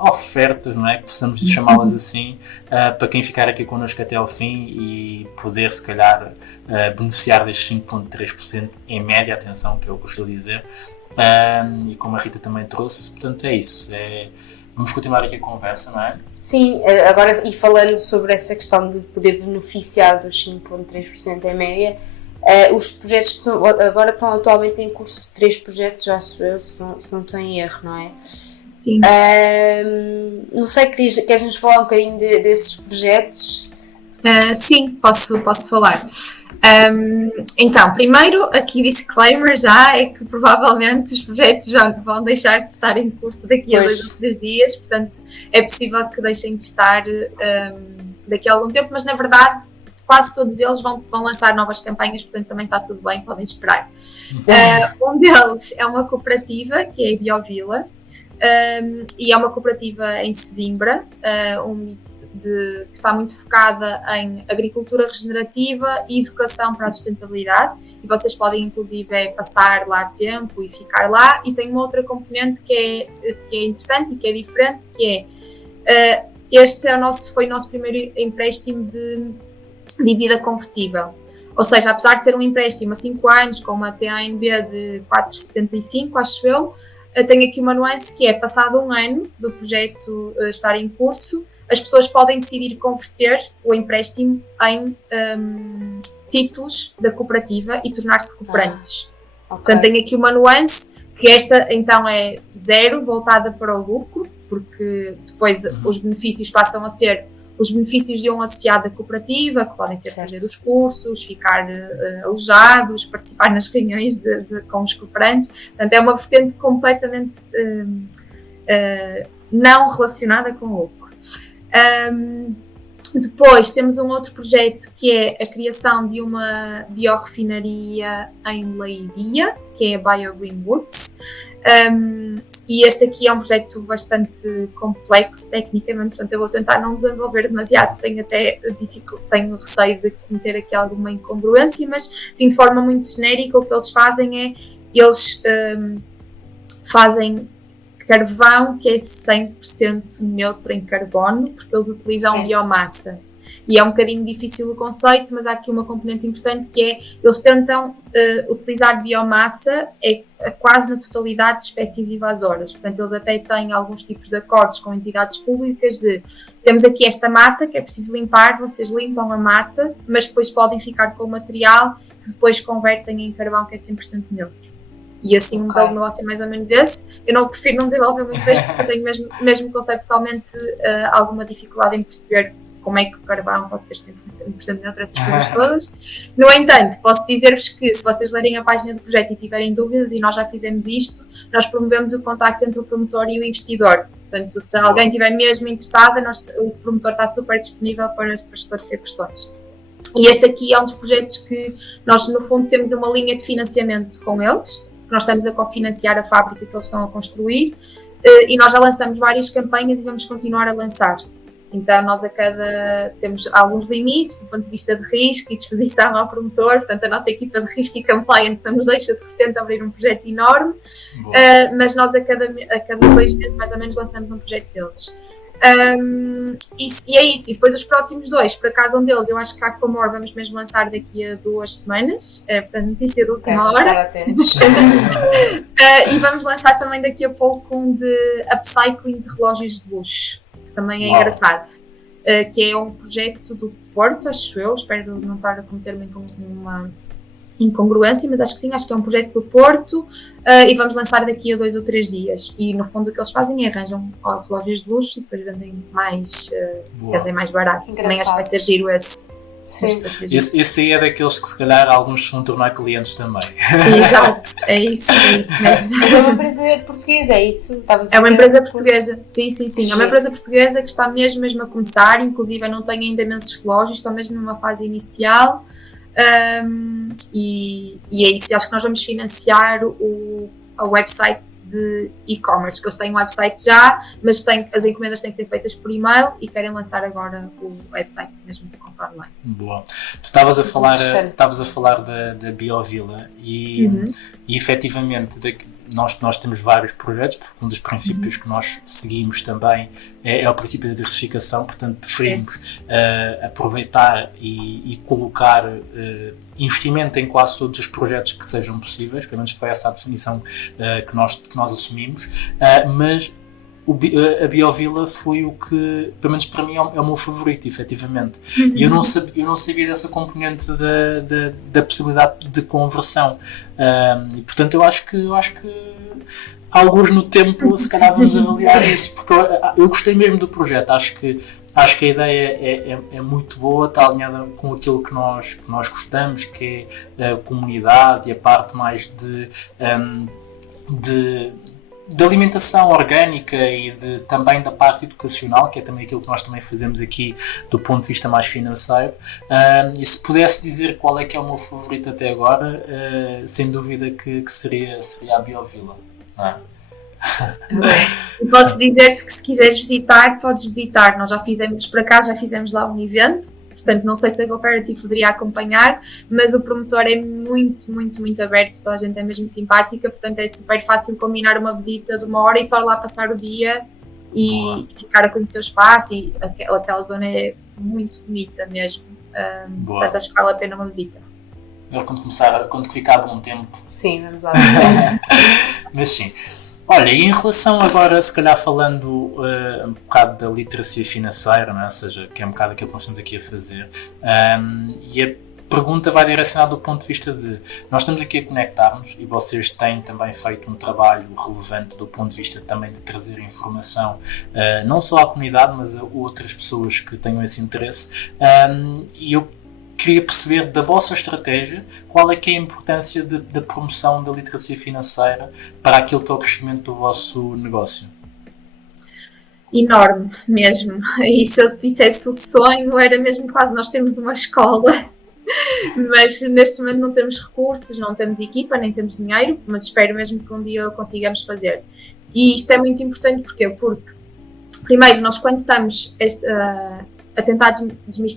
ofertas, não é? Que possamos chamá-las assim, para quem ficar aqui connosco até ao fim e poder, se calhar, beneficiar destes 5,3% em média, atenção, que é o que eu estou a dizer, e como a Rita também trouxe, portanto é isso. Vamos continuar aqui a conversa, não é? Sim, agora e falando sobre essa questão de poder beneficiar dos 5,3% em média, os projetos agora estão atualmente em curso 3 projetos, já se eu, se não estou em erro, não é? Sim. Não sei, queres-nos falar um bocadinho desses projetos? Sim, posso falar. Então, primeiro, aqui disclaimer já é que provavelmente os projetos já vão deixar de estar em curso daqui a 2 ou 3 dias, portanto é possível que deixem de estar daqui a algum tempo, mas na verdade quase todos eles vão lançar novas campanhas, portanto também está tudo bem, podem esperar. Um deles é uma cooperativa, que é a Biovila, e é uma cooperativa em Sesimbra, que está muito focada em agricultura regenerativa e educação para a sustentabilidade, e vocês podem inclusive passar lá tempo e ficar lá, e tem uma outra componente que é interessante e que é diferente, que é este foi o nosso primeiro empréstimo de dívida convertível, ou seja, apesar de ser um empréstimo a 5 anos com uma TANB de 4,75, acho eu, tem aqui uma nuance que é, passado 1 ano do projeto estar em curso, as pessoas podem decidir converter o empréstimo em títulos da cooperativa e tornar-se cooperantes. Okay. Portanto, tem aqui uma nuance, que esta então é 0, voltada para o lucro, porque depois os benefícios passam a ser os benefícios de um associado da cooperativa, que podem ser fazer os cursos, ficar alojados, participar nas reuniões com os cooperantes. Portanto, é uma vertente completamente não relacionada com o lucro. Depois temos um outro projeto que é a criação de uma biorefinaria em Leiria, que é a BioGreen Woods. E este aqui é um projeto bastante complexo tecnicamente, portanto eu vou tentar não desenvolver demasiado, tenho receio de cometer aqui alguma incongruência, mas sim, de forma muito genérica, o que eles fazem é, eles fazem carvão que é 100% neutro em carbono, porque eles utilizam biomassa. E é um bocadinho difícil o conceito, mas há aqui uma componente importante que é, eles tentam utilizar biomassa quase na totalidade de espécies invasoras. Portanto, eles até têm alguns tipos de acordos com entidades públicas temos aqui esta mata que é preciso limpar, vocês limpam a mata, mas depois podem ficar com o material que depois convertem em carvão que é 100% neutro. E assim, então, o negócio é mais ou menos esse. Eu prefiro não desenvolver muito este, porque eu tenho mesmo conceptualmente alguma dificuldade em perceber como é que o carvão pode ser 100% neutro, essas coisas todas. No entanto, posso dizer-vos que se vocês lerem a página do projeto e tiverem dúvidas, e nós já fizemos isto, nós promovemos o contacto entre o promotor e o investidor. Portanto, se alguém estiver mesmo interessado, o promotor está super disponível para esclarecer questões. E este aqui é um dos projetos que nós, no fundo, temos uma linha de financiamento com eles, que nós estamos a cofinanciar a fábrica que eles estão a construir, e nós já lançamos várias campanhas e vamos continuar a lançar. Então nós temos alguns limites do ponto de vista de risco e disposição ao promotor, portanto a nossa equipa de risco e compliance não nos deixa de repente abrir um projeto enorme, mas nós a cada 2 meses mais ou menos lançamos um projeto deles. E é isso, e depois os próximos 2, por acaso um deles eu acho que a Aquamore vamos mesmo lançar daqui a 2 semanas, portanto notícia de última hora. E vamos lançar também daqui a pouco um de upcycling de relógios de luxo, que também é engraçado, que é um projeto do Porto, acho eu, espero não estar a cometer-me nenhuma incongruência, mas acho que sim, acho que é um projeto do Porto, e vamos lançar daqui a 2 ou 3 dias. E no fundo o que eles fazem é arranjam relógios de luxo e depois vendem mais barato. Também acho que vai ser giro esse. Sim. Esse aí é daqueles que se calhar alguns vão tornar clientes também. Exato, é isso mesmo. Mas é uma empresa portuguesa, é isso? É uma empresa portuguesa, sim. É uma empresa portuguesa que está mesmo a começar, inclusive não tem ainda imensos relógios, estão mesmo numa fase inicial. E é isso, acho que nós vamos financiar a website de e-commerce, porque eles têm um website já, mas as encomendas têm que ser feitas por e-mail e querem lançar agora o website mesmo de compra online. Boa. Tu estavas a falar da Biovila e efetivamente nós temos vários projetos, porque um dos princípios que nós seguimos também é o princípio da diversificação, portanto preferimos aproveitar e colocar investimento em quase todos os projetos que sejam possíveis, pelo menos foi essa a definição que nós assumimos, mas a Biovila foi o que, pelo menos para mim, é o meu favorito, efetivamente. E eu não sabia dessa componente da possibilidade de conversão. E, portanto, eu acho que alguns no tempo, se calhar, vamos avaliar isso, porque eu gostei mesmo do projeto. Acho que a ideia é muito boa, está alinhada com aquilo que nós gostamos, que é a comunidade e a parte mais de alimentação orgânica e também da parte educacional, que é também aquilo que nós também fazemos aqui do ponto de vista mais financeiro. E se pudesse dizer qual é que é o meu favorito até agora, sem dúvida que seria a Biovila. Posso dizer-te que se quiseres visitar, podes visitar. Nós por acaso já fizemos lá um evento, portanto não sei se a GoParity poderia acompanhar, mas o promotor é muito, muito, muito aberto, toda a gente é mesmo simpática, portanto é super fácil combinar uma visita de 1 hora e só lá passar o dia e ficar a conhecer o espaço, e aquela zona é muito bonita mesmo, portanto acho que vale a pena uma visita. Quando ficar bom tempo. Sim, vamos lá. Mas sim. Olha, e em relação agora, se calhar falando um bocado da literacia financeira, não é? Ou seja, que é um bocado aquilo que nós estamos aqui a fazer, e a pergunta vai direcionada do ponto de vista de nós estamos aqui a conectar-nos e vocês têm também feito um trabalho relevante do ponto de vista também de trazer informação não só à comunidade, mas a outras pessoas que tenham esse interesse, e eu queria perceber da vossa estratégia qual é que é a importância da promoção da literacia financeira para aquilo que é o crescimento do vosso negócio. Enorme mesmo, e se eu te dissesse o sonho era mesmo quase nós temos uma escola, mas neste momento não temos recursos, não temos equipa, nem temos dinheiro, mas espero mesmo que um dia consigamos fazer. E isto é muito importante porque primeiro nós quando estamos a tentar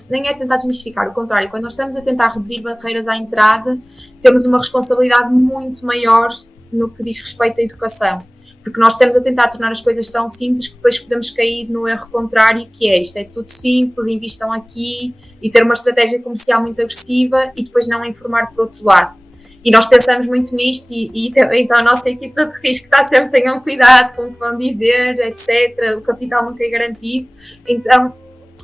nem é tentar desmistificar, o contrário, quando nós estamos a tentar reduzir barreiras à entrada, temos uma responsabilidade muito maior no que diz respeito à educação, porque nós estamos a tentar tornar as coisas tão simples que depois podemos cair no erro contrário, que é isto é tudo simples, invistam aqui, e ter uma estratégia comercial muito agressiva e depois não informar por outro lado. E nós pensamos muito nisto então a nossa equipa de risco está sempre, tenham cuidado com o que vão dizer, etc, o capital nunca é garantido, então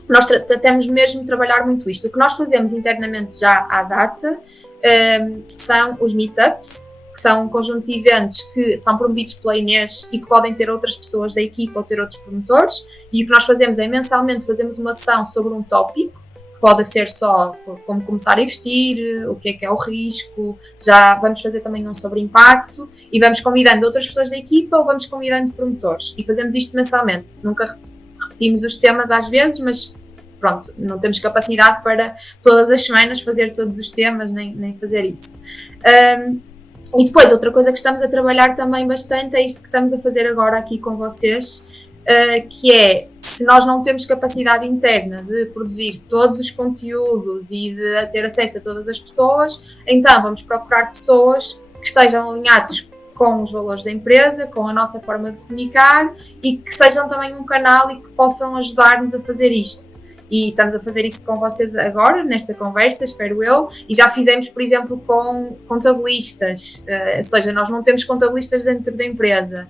nós tratamos mesmo de trabalhar muito isto. O que nós fazemos internamente já à data são os meetups, que são um conjunto de eventos que são promovidos pela Inês e que podem ter outras pessoas da equipa ou ter outros promotores, e o que nós fazemos é mensalmente fazemos uma sessão sobre um tópico, que pode ser só como começar a investir, o que é o risco, já vamos fazer também um sobre impacto, e vamos convidando outras pessoas da equipa ou vamos convidando promotores, e fazemos isto mensalmente. Nunca repetimos os temas às vezes, mas pronto, não temos capacidade para todas as semanas fazer todos os temas, nem fazer isso. E depois, outra coisa que estamos a trabalhar também bastante é isto que estamos a fazer agora aqui com vocês, que é, se nós não temos capacidade interna de produzir todos os conteúdos e de ter acesso a todas as pessoas, então vamos procurar pessoas que estejam alinhados com os valores da empresa, com a nossa forma de comunicar e que sejam também um canal e que possam ajudar-nos a fazer isto. E estamos a fazer isso com vocês agora, nesta conversa, espero eu, e já fizemos, por exemplo, com contabilistas, ou seja, nós não temos contabilistas dentro da empresa,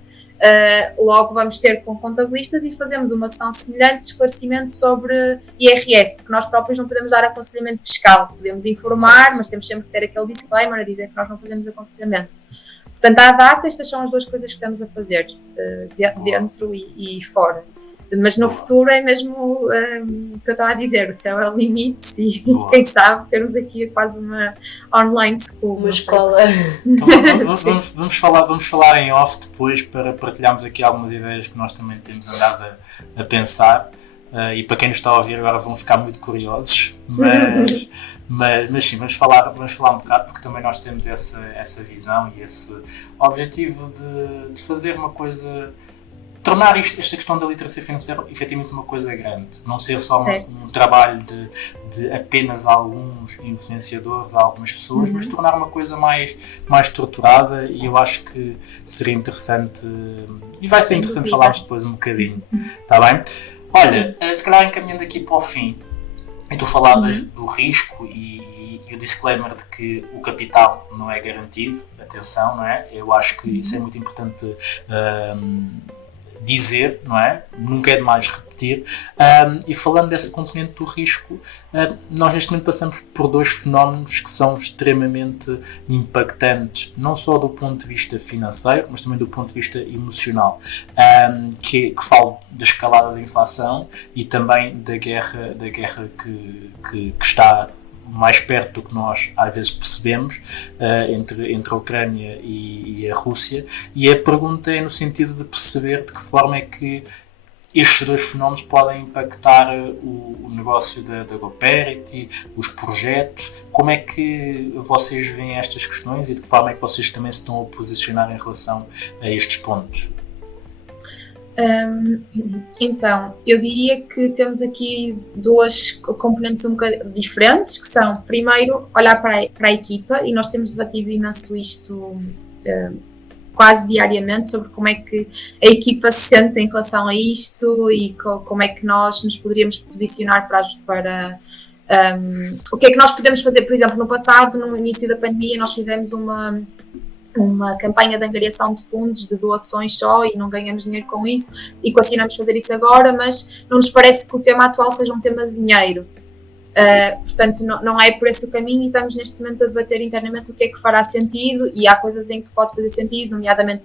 logo vamos ter com contabilistas e fazemos uma sessão semelhante de esclarecimento sobre IRS, porque nós próprios não podemos dar aconselhamento fiscal, podemos informar, mas temos sempre que ter aquele disclaimer a dizer que nós não fazemos aconselhamento. Portanto, à data, estas são as duas coisas que estamos a fazer, dentro e fora. Mas no futuro é mesmo o que eu estava a dizer, o céu é o limite e quem sabe termos aqui quase uma online school. Uma escola. Então, vamos falar em off depois para partilharmos aqui algumas ideias que nós também temos andado a pensar e para quem nos está a ouvir agora vão ficar muito curiosos, mas sim, vamos falar um bocado porque também nós temos essa visão e esse objetivo de fazer uma coisa, tornar esta questão da literacia financeira efetivamente uma coisa grande, não ser só um trabalho de apenas alguns influenciadores, algumas pessoas, mas tornar uma coisa mais estruturada e eu acho que seria interessante e vai ser interessante falarmos depois um bocadinho, está bem? Olha, se calhar encaminhando aqui para o fim, e tu falavas do risco e o disclaimer de que o capital não é garantido, atenção, não é? Eu acho que isso é muito importante dizer, não é? Nunca é demais repetir. E falando dessa componente do risco, nós neste momento passamos por dois fenómenos que são extremamente impactantes, não só do ponto de vista financeiro, mas também do ponto de vista emocional, que falo da escalada da inflação e também da guerra que está mais perto do que nós às vezes percebemos entre a Ucrânia e a Rússia, e a pergunta é no sentido de perceber de que forma é que estes dois fenómenos podem impactar o negócio da GoParity, os projetos. Como é que vocês veem estas questões e de que forma é que vocês também se estão a posicionar em relação a estes pontos? Então, eu diria que temos aqui duas componentes um bocadinho diferentes, que são, primeiro, olhar para a equipa, e nós temos debatido imenso isto quase diariamente, sobre como é que a equipa se sente em relação a isto e como é que nós nos poderíamos posicionar para o que é que nós podemos fazer. Por exemplo, no passado, no início da pandemia, nós fizemos uma campanha de angariação de fundos, de doações só, e não ganhamos dinheiro com isso, e equacionamos fazer isso agora, mas não nos parece que o tema atual seja um tema de dinheiro. Portanto, não é por esse o caminho, e estamos neste momento a debater internamente o que é que fará sentido, e há coisas em que pode fazer sentido, nomeadamente,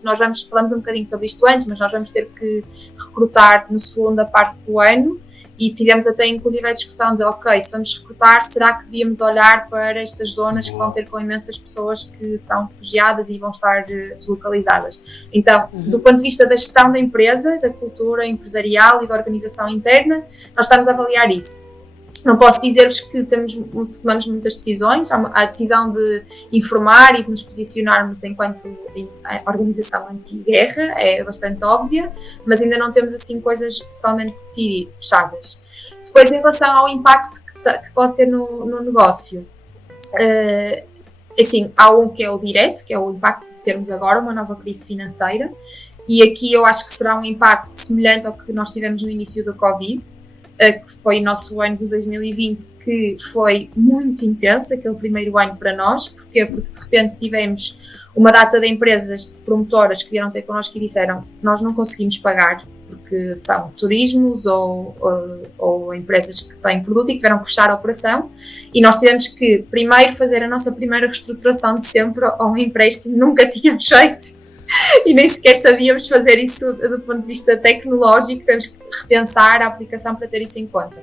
falamos um bocadinho sobre isto antes, mas nós vamos ter que recrutar na segunda parte do ano, e tivemos até inclusive a discussão de, ok, se vamos recrutar, será que devíamos olhar para estas zonas que vão ter com imensas pessoas que são refugiadas e vão estar deslocalizadas. Então, do ponto de vista da gestão da empresa, da cultura empresarial e da organização interna, nós estamos a avaliar isso. Não posso dizer-vos que tomamos muitas decisões, há a decisão de informar e de nos posicionarmos enquanto organização anti-guerra, é bastante óbvia, mas ainda não temos assim coisas totalmente decididas, fechadas. Depois, em relação ao impacto que pode ter no negócio, assim, há um que é o direto, que é o impacto de termos agora uma nova crise financeira, e aqui eu acho que será um impacto semelhante ao que nós tivemos no início do Covid, que foi o nosso ano de 2020, que foi muito intenso, aquele primeiro ano para nós. Porquê? Porque de repente tivemos uma data de empresas promotoras que vieram ter connosco e disseram: nós não conseguimos pagar, porque são turismos ou empresas que têm produto e que tiveram que fechar a operação, e nós tivemos que primeiro fazer a nossa primeira reestruturação de sempre a um empréstimo, nunca tínhamos feito. E nem sequer sabíamos fazer isso do ponto de vista tecnológico, temos que repensar a aplicação para ter isso em conta.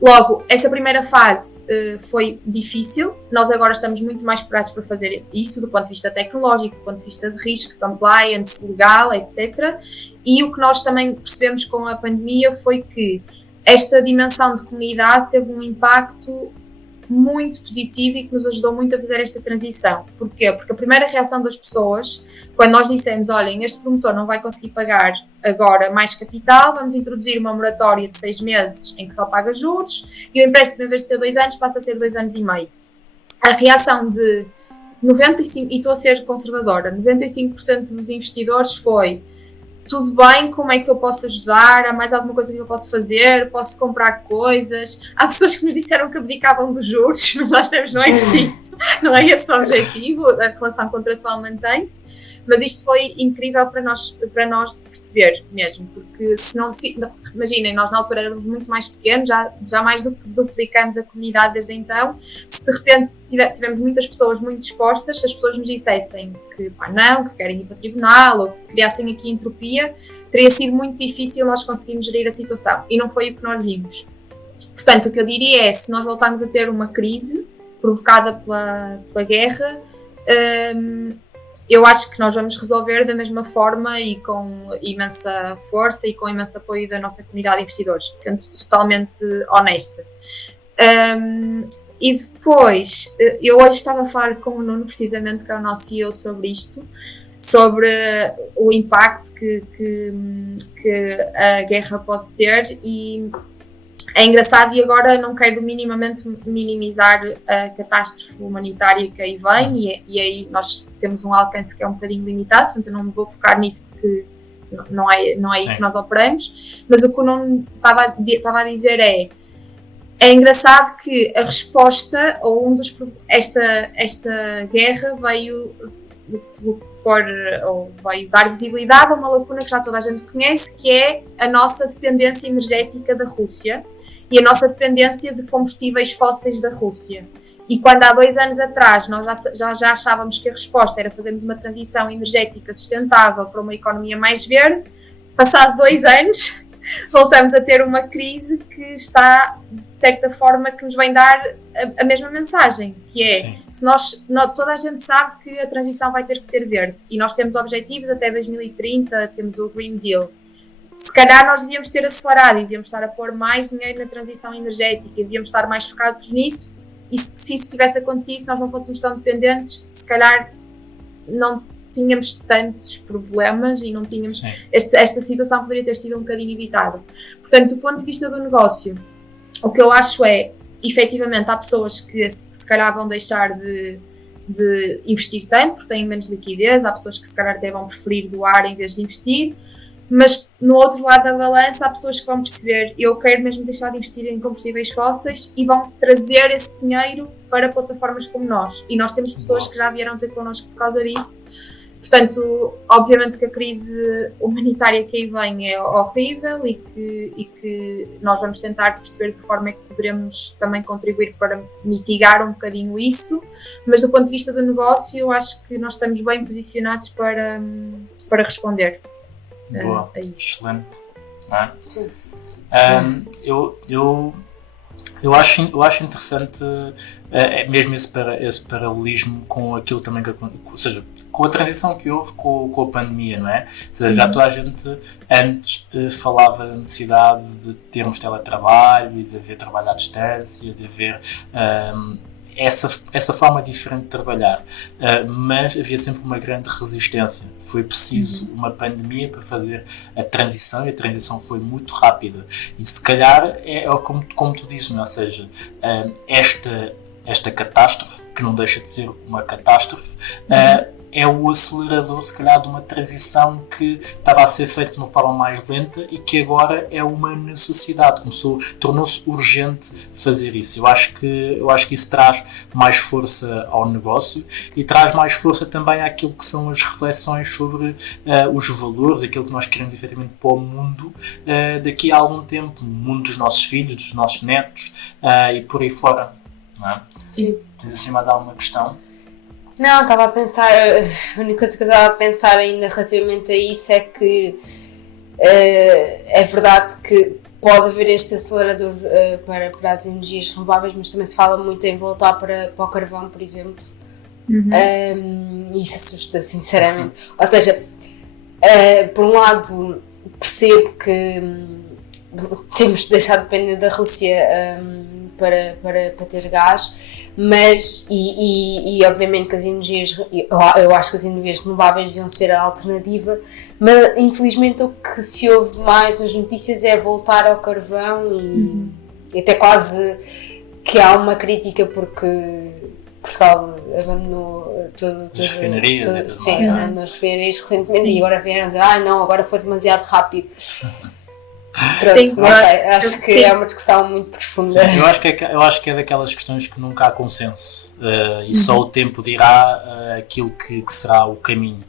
Logo, essa primeira fase foi difícil, nós agora estamos muito mais preparados para fazer isso do ponto de vista tecnológico, do ponto de vista de risco, compliance, legal, etc. E o que nós também percebemos com a pandemia foi que esta dimensão de comunidade teve um impacto muito positivo e que nos ajudou muito a fazer esta transição. Porquê? Porque a primeira reação das pessoas, quando nós dissemos, olhem, este promotor não vai conseguir pagar agora mais capital, vamos introduzir uma moratória de 6 meses em que só paga juros e o empréstimo, em vez de ser 2 anos, passa a ser 2 anos e meio. A reação de 95%, e estou a ser conservadora, 95% dos investidores foi: tudo bem, como é que eu posso ajudar? Há mais alguma coisa que eu posso fazer? Posso comprar coisas? Há pessoas que nos disseram que abdicavam dos juros, mas nós temos, não é preciso, não é esse o objetivo, a relação contratual mantém-se. Mas isto foi incrível para nós de perceber mesmo, porque imaginem, nós na altura éramos muito mais pequenos, já mais do que duplicamos a comunidade desde então. Se de repente tivemos muitas pessoas muito dispostas, se as pessoas nos dissessem que não, que querem ir para o tribunal ou que criassem aqui entropia, teria sido muito difícil nós conseguirmos gerir a situação, e não foi o que nós vimos. Portanto, o que eu diria é, se nós voltarmos a ter uma crise provocada pela guerra, eu acho que nós vamos resolver da mesma forma e com imensa força e com imenso apoio da nossa comunidade de investidores, sendo totalmente honesta. E depois, eu hoje estava a falar com o Nuno, precisamente, que é o nosso CEO, sobre isto, sobre o impacto que a guerra pode ter, e é engraçado, e agora não quero minimamente minimizar a catástrofe humanitária que aí vem, e aí nós temos um alcance que é um bocadinho limitado, portanto eu não me vou focar nisso porque não é aí que nós operamos, mas o que o Nuno estava a dizer é engraçado que a resposta, ou esta guerra veio dar visibilidade a uma lacuna que já toda a gente conhece, que é a nossa dependência energética da Rússia e a nossa dependência de combustíveis fósseis da Rússia. E quando há 2 anos atrás nós já achávamos que a resposta era fazermos uma transição energética sustentável para uma economia mais verde, passado 2 anos voltamos a ter uma crise que está, de certa forma, que nos vem dar a mesma mensagem, que é, toda a gente sabe que a transição vai ter que ser verde, e nós temos objetivos até 2030, temos o Green Deal. Se calhar nós devíamos ter acelerado e devíamos estar a pôr mais dinheiro na transição energética e devíamos estar mais focados nisso, e se isso tivesse acontecido, se nós não fôssemos tão dependentes, se calhar não tínhamos tantos problemas e não tínhamos... Esta situação poderia ter sido um bocadinho evitada. Portanto, do ponto de vista do negócio, o que eu acho é, efetivamente, há pessoas que se calhar vão deixar de investir tanto, porque têm menos liquidez, há pessoas que se calhar até vão preferir doar em vez de investir, mas no outro lado da balança há pessoas que vão perceber, eu quero mesmo deixar de investir em combustíveis fósseis, e vão trazer esse dinheiro para plataformas como nós. E nós temos pessoas que já vieram ter connosco por causa disso. Portanto, obviamente que a crise humanitária que aí vem é horrível e que nós vamos tentar perceber de que forma é que poderemos também contribuir para mitigar um bocadinho isso, mas do ponto de vista do negócio, eu acho que nós estamos bem posicionados para responder a isso. Excelente. Sim. Eu acho interessante mesmo esse paralelismo com aquilo também que aconteceu, ou seja, com a transição que houve com a pandemia, não é? Ou seja, já toda a gente antes falava da necessidade de termos teletrabalho e de haver trabalho à distância, de haver essa forma diferente de trabalhar, mas havia sempre uma grande resistência. Foi preciso uma pandemia para fazer a transição, e a transição foi muito rápida. E se calhar é como tu dizes, não é? Ou seja, esta catástrofe, que não deixa de ser uma catástrofe, é o acelerador, se calhar, de uma transição que estava a ser feita de uma forma mais lenta e que agora é uma necessidade, tornou-se urgente fazer isso. Eu acho que isso traz mais força ao negócio e traz mais força também àquilo que são as reflexões sobre os valores, aquilo que nós queremos efetivamente para o mundo daqui a algum tempo, o mundo dos nossos filhos, dos nossos netos e por aí fora. Não é? Sim. Tens assim mais alguma questão? Não, estava a pensar, a única coisa que eu estava a pensar ainda relativamente a isso é que é verdade que pode haver este acelerador para as energias renováveis, mas também se fala muito em voltar para o carvão, por exemplo. E isso assusta, sinceramente. Ou seja, por um lado, percebo que temos de deixar de depender da Rússia para ter gás, mas e obviamente que as energias, eu acho que as energias renováveis deviam ser a alternativa, mas infelizmente o que se ouve mais nas notícias é voltar ao carvão e até quase que há uma crítica porque Portugal abandonou as refinarias sim, abandonou as refinarias recentemente e agora vieram dizer, não, agora foi demasiado rápido. Pronto, Sim, não sei, acho que é uma discussão muito profunda. Sim, eu acho que é daquelas questões que nunca há consenso e só o tempo dirá aquilo que será o caminho.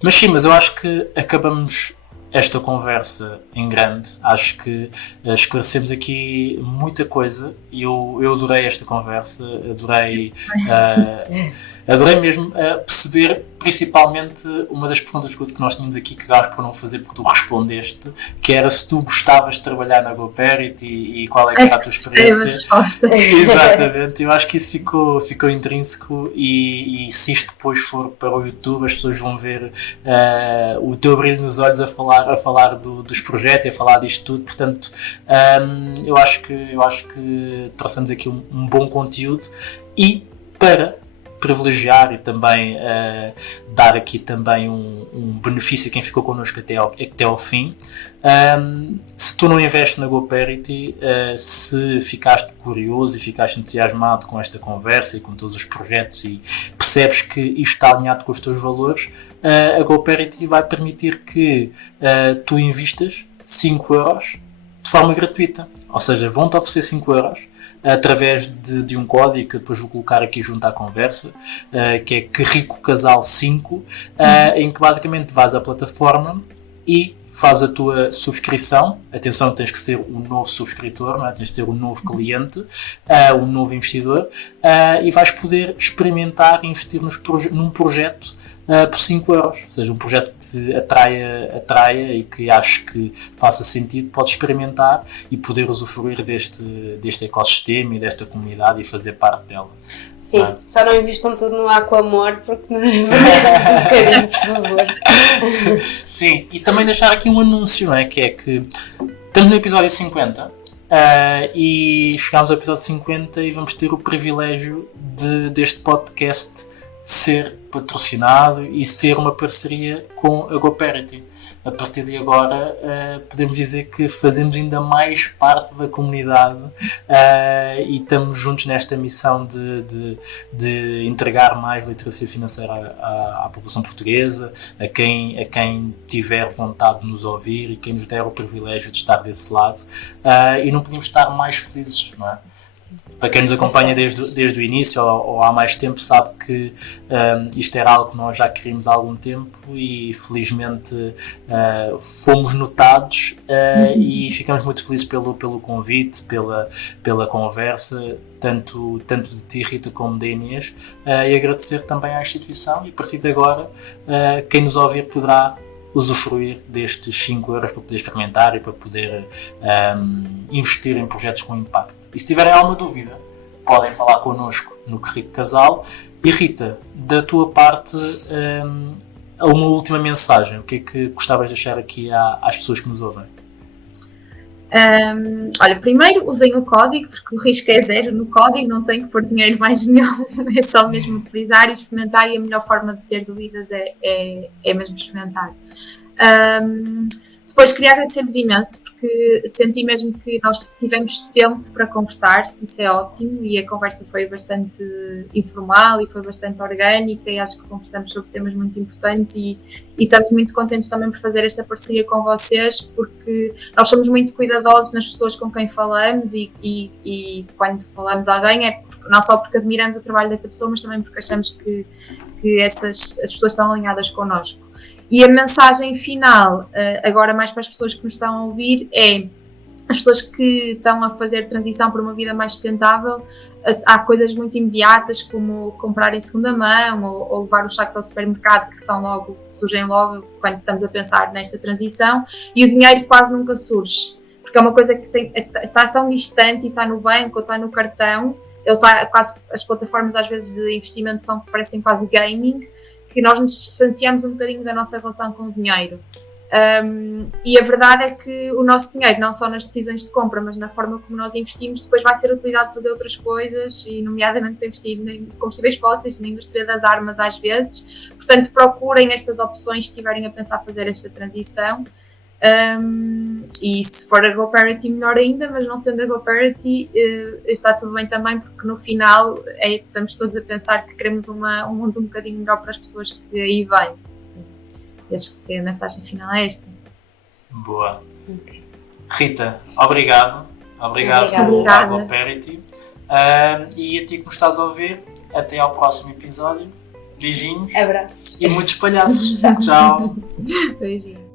Mas sim, eu acho que acabamos esta conversa em grande. Acho que esclarecemos aqui muita coisa e eu adorei esta conversa, adorei mesmo perceber principalmente uma das perguntas que nós tínhamos aqui que acabas por não fazer porque tu respondeste, que era se tu gostavas de trabalhar na GoParity e qual é que era a tua experiência. Exatamente, eu acho que isso ficou intrínseco e se isto depois for para o YouTube as pessoas vão ver o teu brilho nos olhos a falar dos projetos e a falar disto tudo, portanto eu acho que trouxemos aqui um bom conteúdo e para privilegiar e também dar aqui também um benefício a quem ficou connosco até ao fim. Se tu não investes na GoParity, se ficaste curioso e ficaste entusiasmado com esta conversa e com todos os projetos e percebes que isto está alinhado com os teus valores, a GoParity vai permitir que tu investas 5 euros de forma gratuita, ou seja, vão-te oferecer 5 euros através de um código que depois vou colocar aqui junto à conversa, que é Que Rico Casal 5, em que basicamente vais à plataforma e faz a tua subscrição. Atenção, tens que ser um novo subscritor, não é? Tens de ser um novo cliente, um novo investidor, e vais poder experimentar e investir num projeto por 5 euros, ou seja, um projeto que te atraia e que acho que faça sentido, podes experimentar e poder usufruir deste ecossistema e desta comunidade e fazer parte dela. Sim, só não investam tudo no Aquamor porque não é um bocadinho, por favor. Sim, e também deixar aqui um anúncio, não é? Que é que estamos no episódio 50 e chegámos ao episódio 50 e vamos ter o privilégio deste podcast ser patrocinado e ser uma parceria com a GoParity. A partir de agora podemos dizer que fazemos ainda mais parte da comunidade e estamos juntos nesta missão de entregar mais literacia financeira à população portuguesa, a quem tiver vontade de nos ouvir e quem nos der o privilégio de estar desse lado, e não podíamos estar mais felizes, não é? Para quem nos acompanha desde o início ou há mais tempo sabe que isto era algo que nós já queríamos há algum tempo e felizmente fomos notados e ficamos muito felizes pelo convite, pela conversa, tanto de ti, Rita, como da Inês, e agradecer também à instituição e a partir de agora quem nos ouvir poderá usufruir destes 5 euros para poder experimentar e para poder investir em projetos com impacto. E se tiverem alguma dúvida, podem falar connosco no Que Rico Casal. E Rita, da tua parte, uma última mensagem. O que é que gostavas de deixar aqui às pessoas que nos ouvem? Olha, primeiro usem o código, porque o risco é zero no código, não tem que pôr dinheiro mais nenhum, é só mesmo utilizar e experimentar, e a melhor forma de ter dúvidas é mesmo experimentar. Depois queria agradecer-vos imenso, porque senti mesmo que nós tivemos tempo para conversar, isso é ótimo, e a conversa foi bastante informal e foi bastante orgânica, e acho que conversamos sobre temas muito importantes e estamos muito contentes também por fazer esta parceria com vocês, porque nós somos muito cuidadosos nas pessoas com quem falamos e quando falamos a alguém não só porque admiramos o trabalho dessa pessoa, mas também porque achamos que as pessoas estão alinhadas connosco. E a mensagem final, agora mais para as pessoas que nos estão a ouvir, é as pessoas que estão a fazer transição para uma vida mais sustentável. Há coisas muito imediatas como comprar em segunda mão ou levar os sacos ao supermercado que surgem logo quando estamos a pensar nesta transição, e o dinheiro quase nunca surge, porque é uma coisa que está tão distante e está no banco ou está no cartão, as plataformas às vezes de investimento parecem quase gaming, que nós nos distanciamos um bocadinho da nossa relação com o dinheiro. E a verdade é que o nosso dinheiro, não só nas decisões de compra, mas na forma como nós investimos, depois vai ser utilizado para fazer outras coisas, e nomeadamente para investir em combustíveis fósseis, na indústria das armas às vezes. Portanto, procurem estas opções se estiverem a pensar fazer esta transição. E se for a GoParity, melhor ainda, mas não sendo a GoParity, está tudo bem também, porque no final estamos todos a pensar que queremos um mundo um bocadinho melhor para as pessoas que aí vêm. Acho que a mensagem final é esta. Boa. Okay. Rita, obrigado. Obrigado pela GoParity. E a ti que me estás a ouvir, até ao próximo episódio. Beijinhos. Abraços. E muitos palhaços. Tchau. Beijinhos.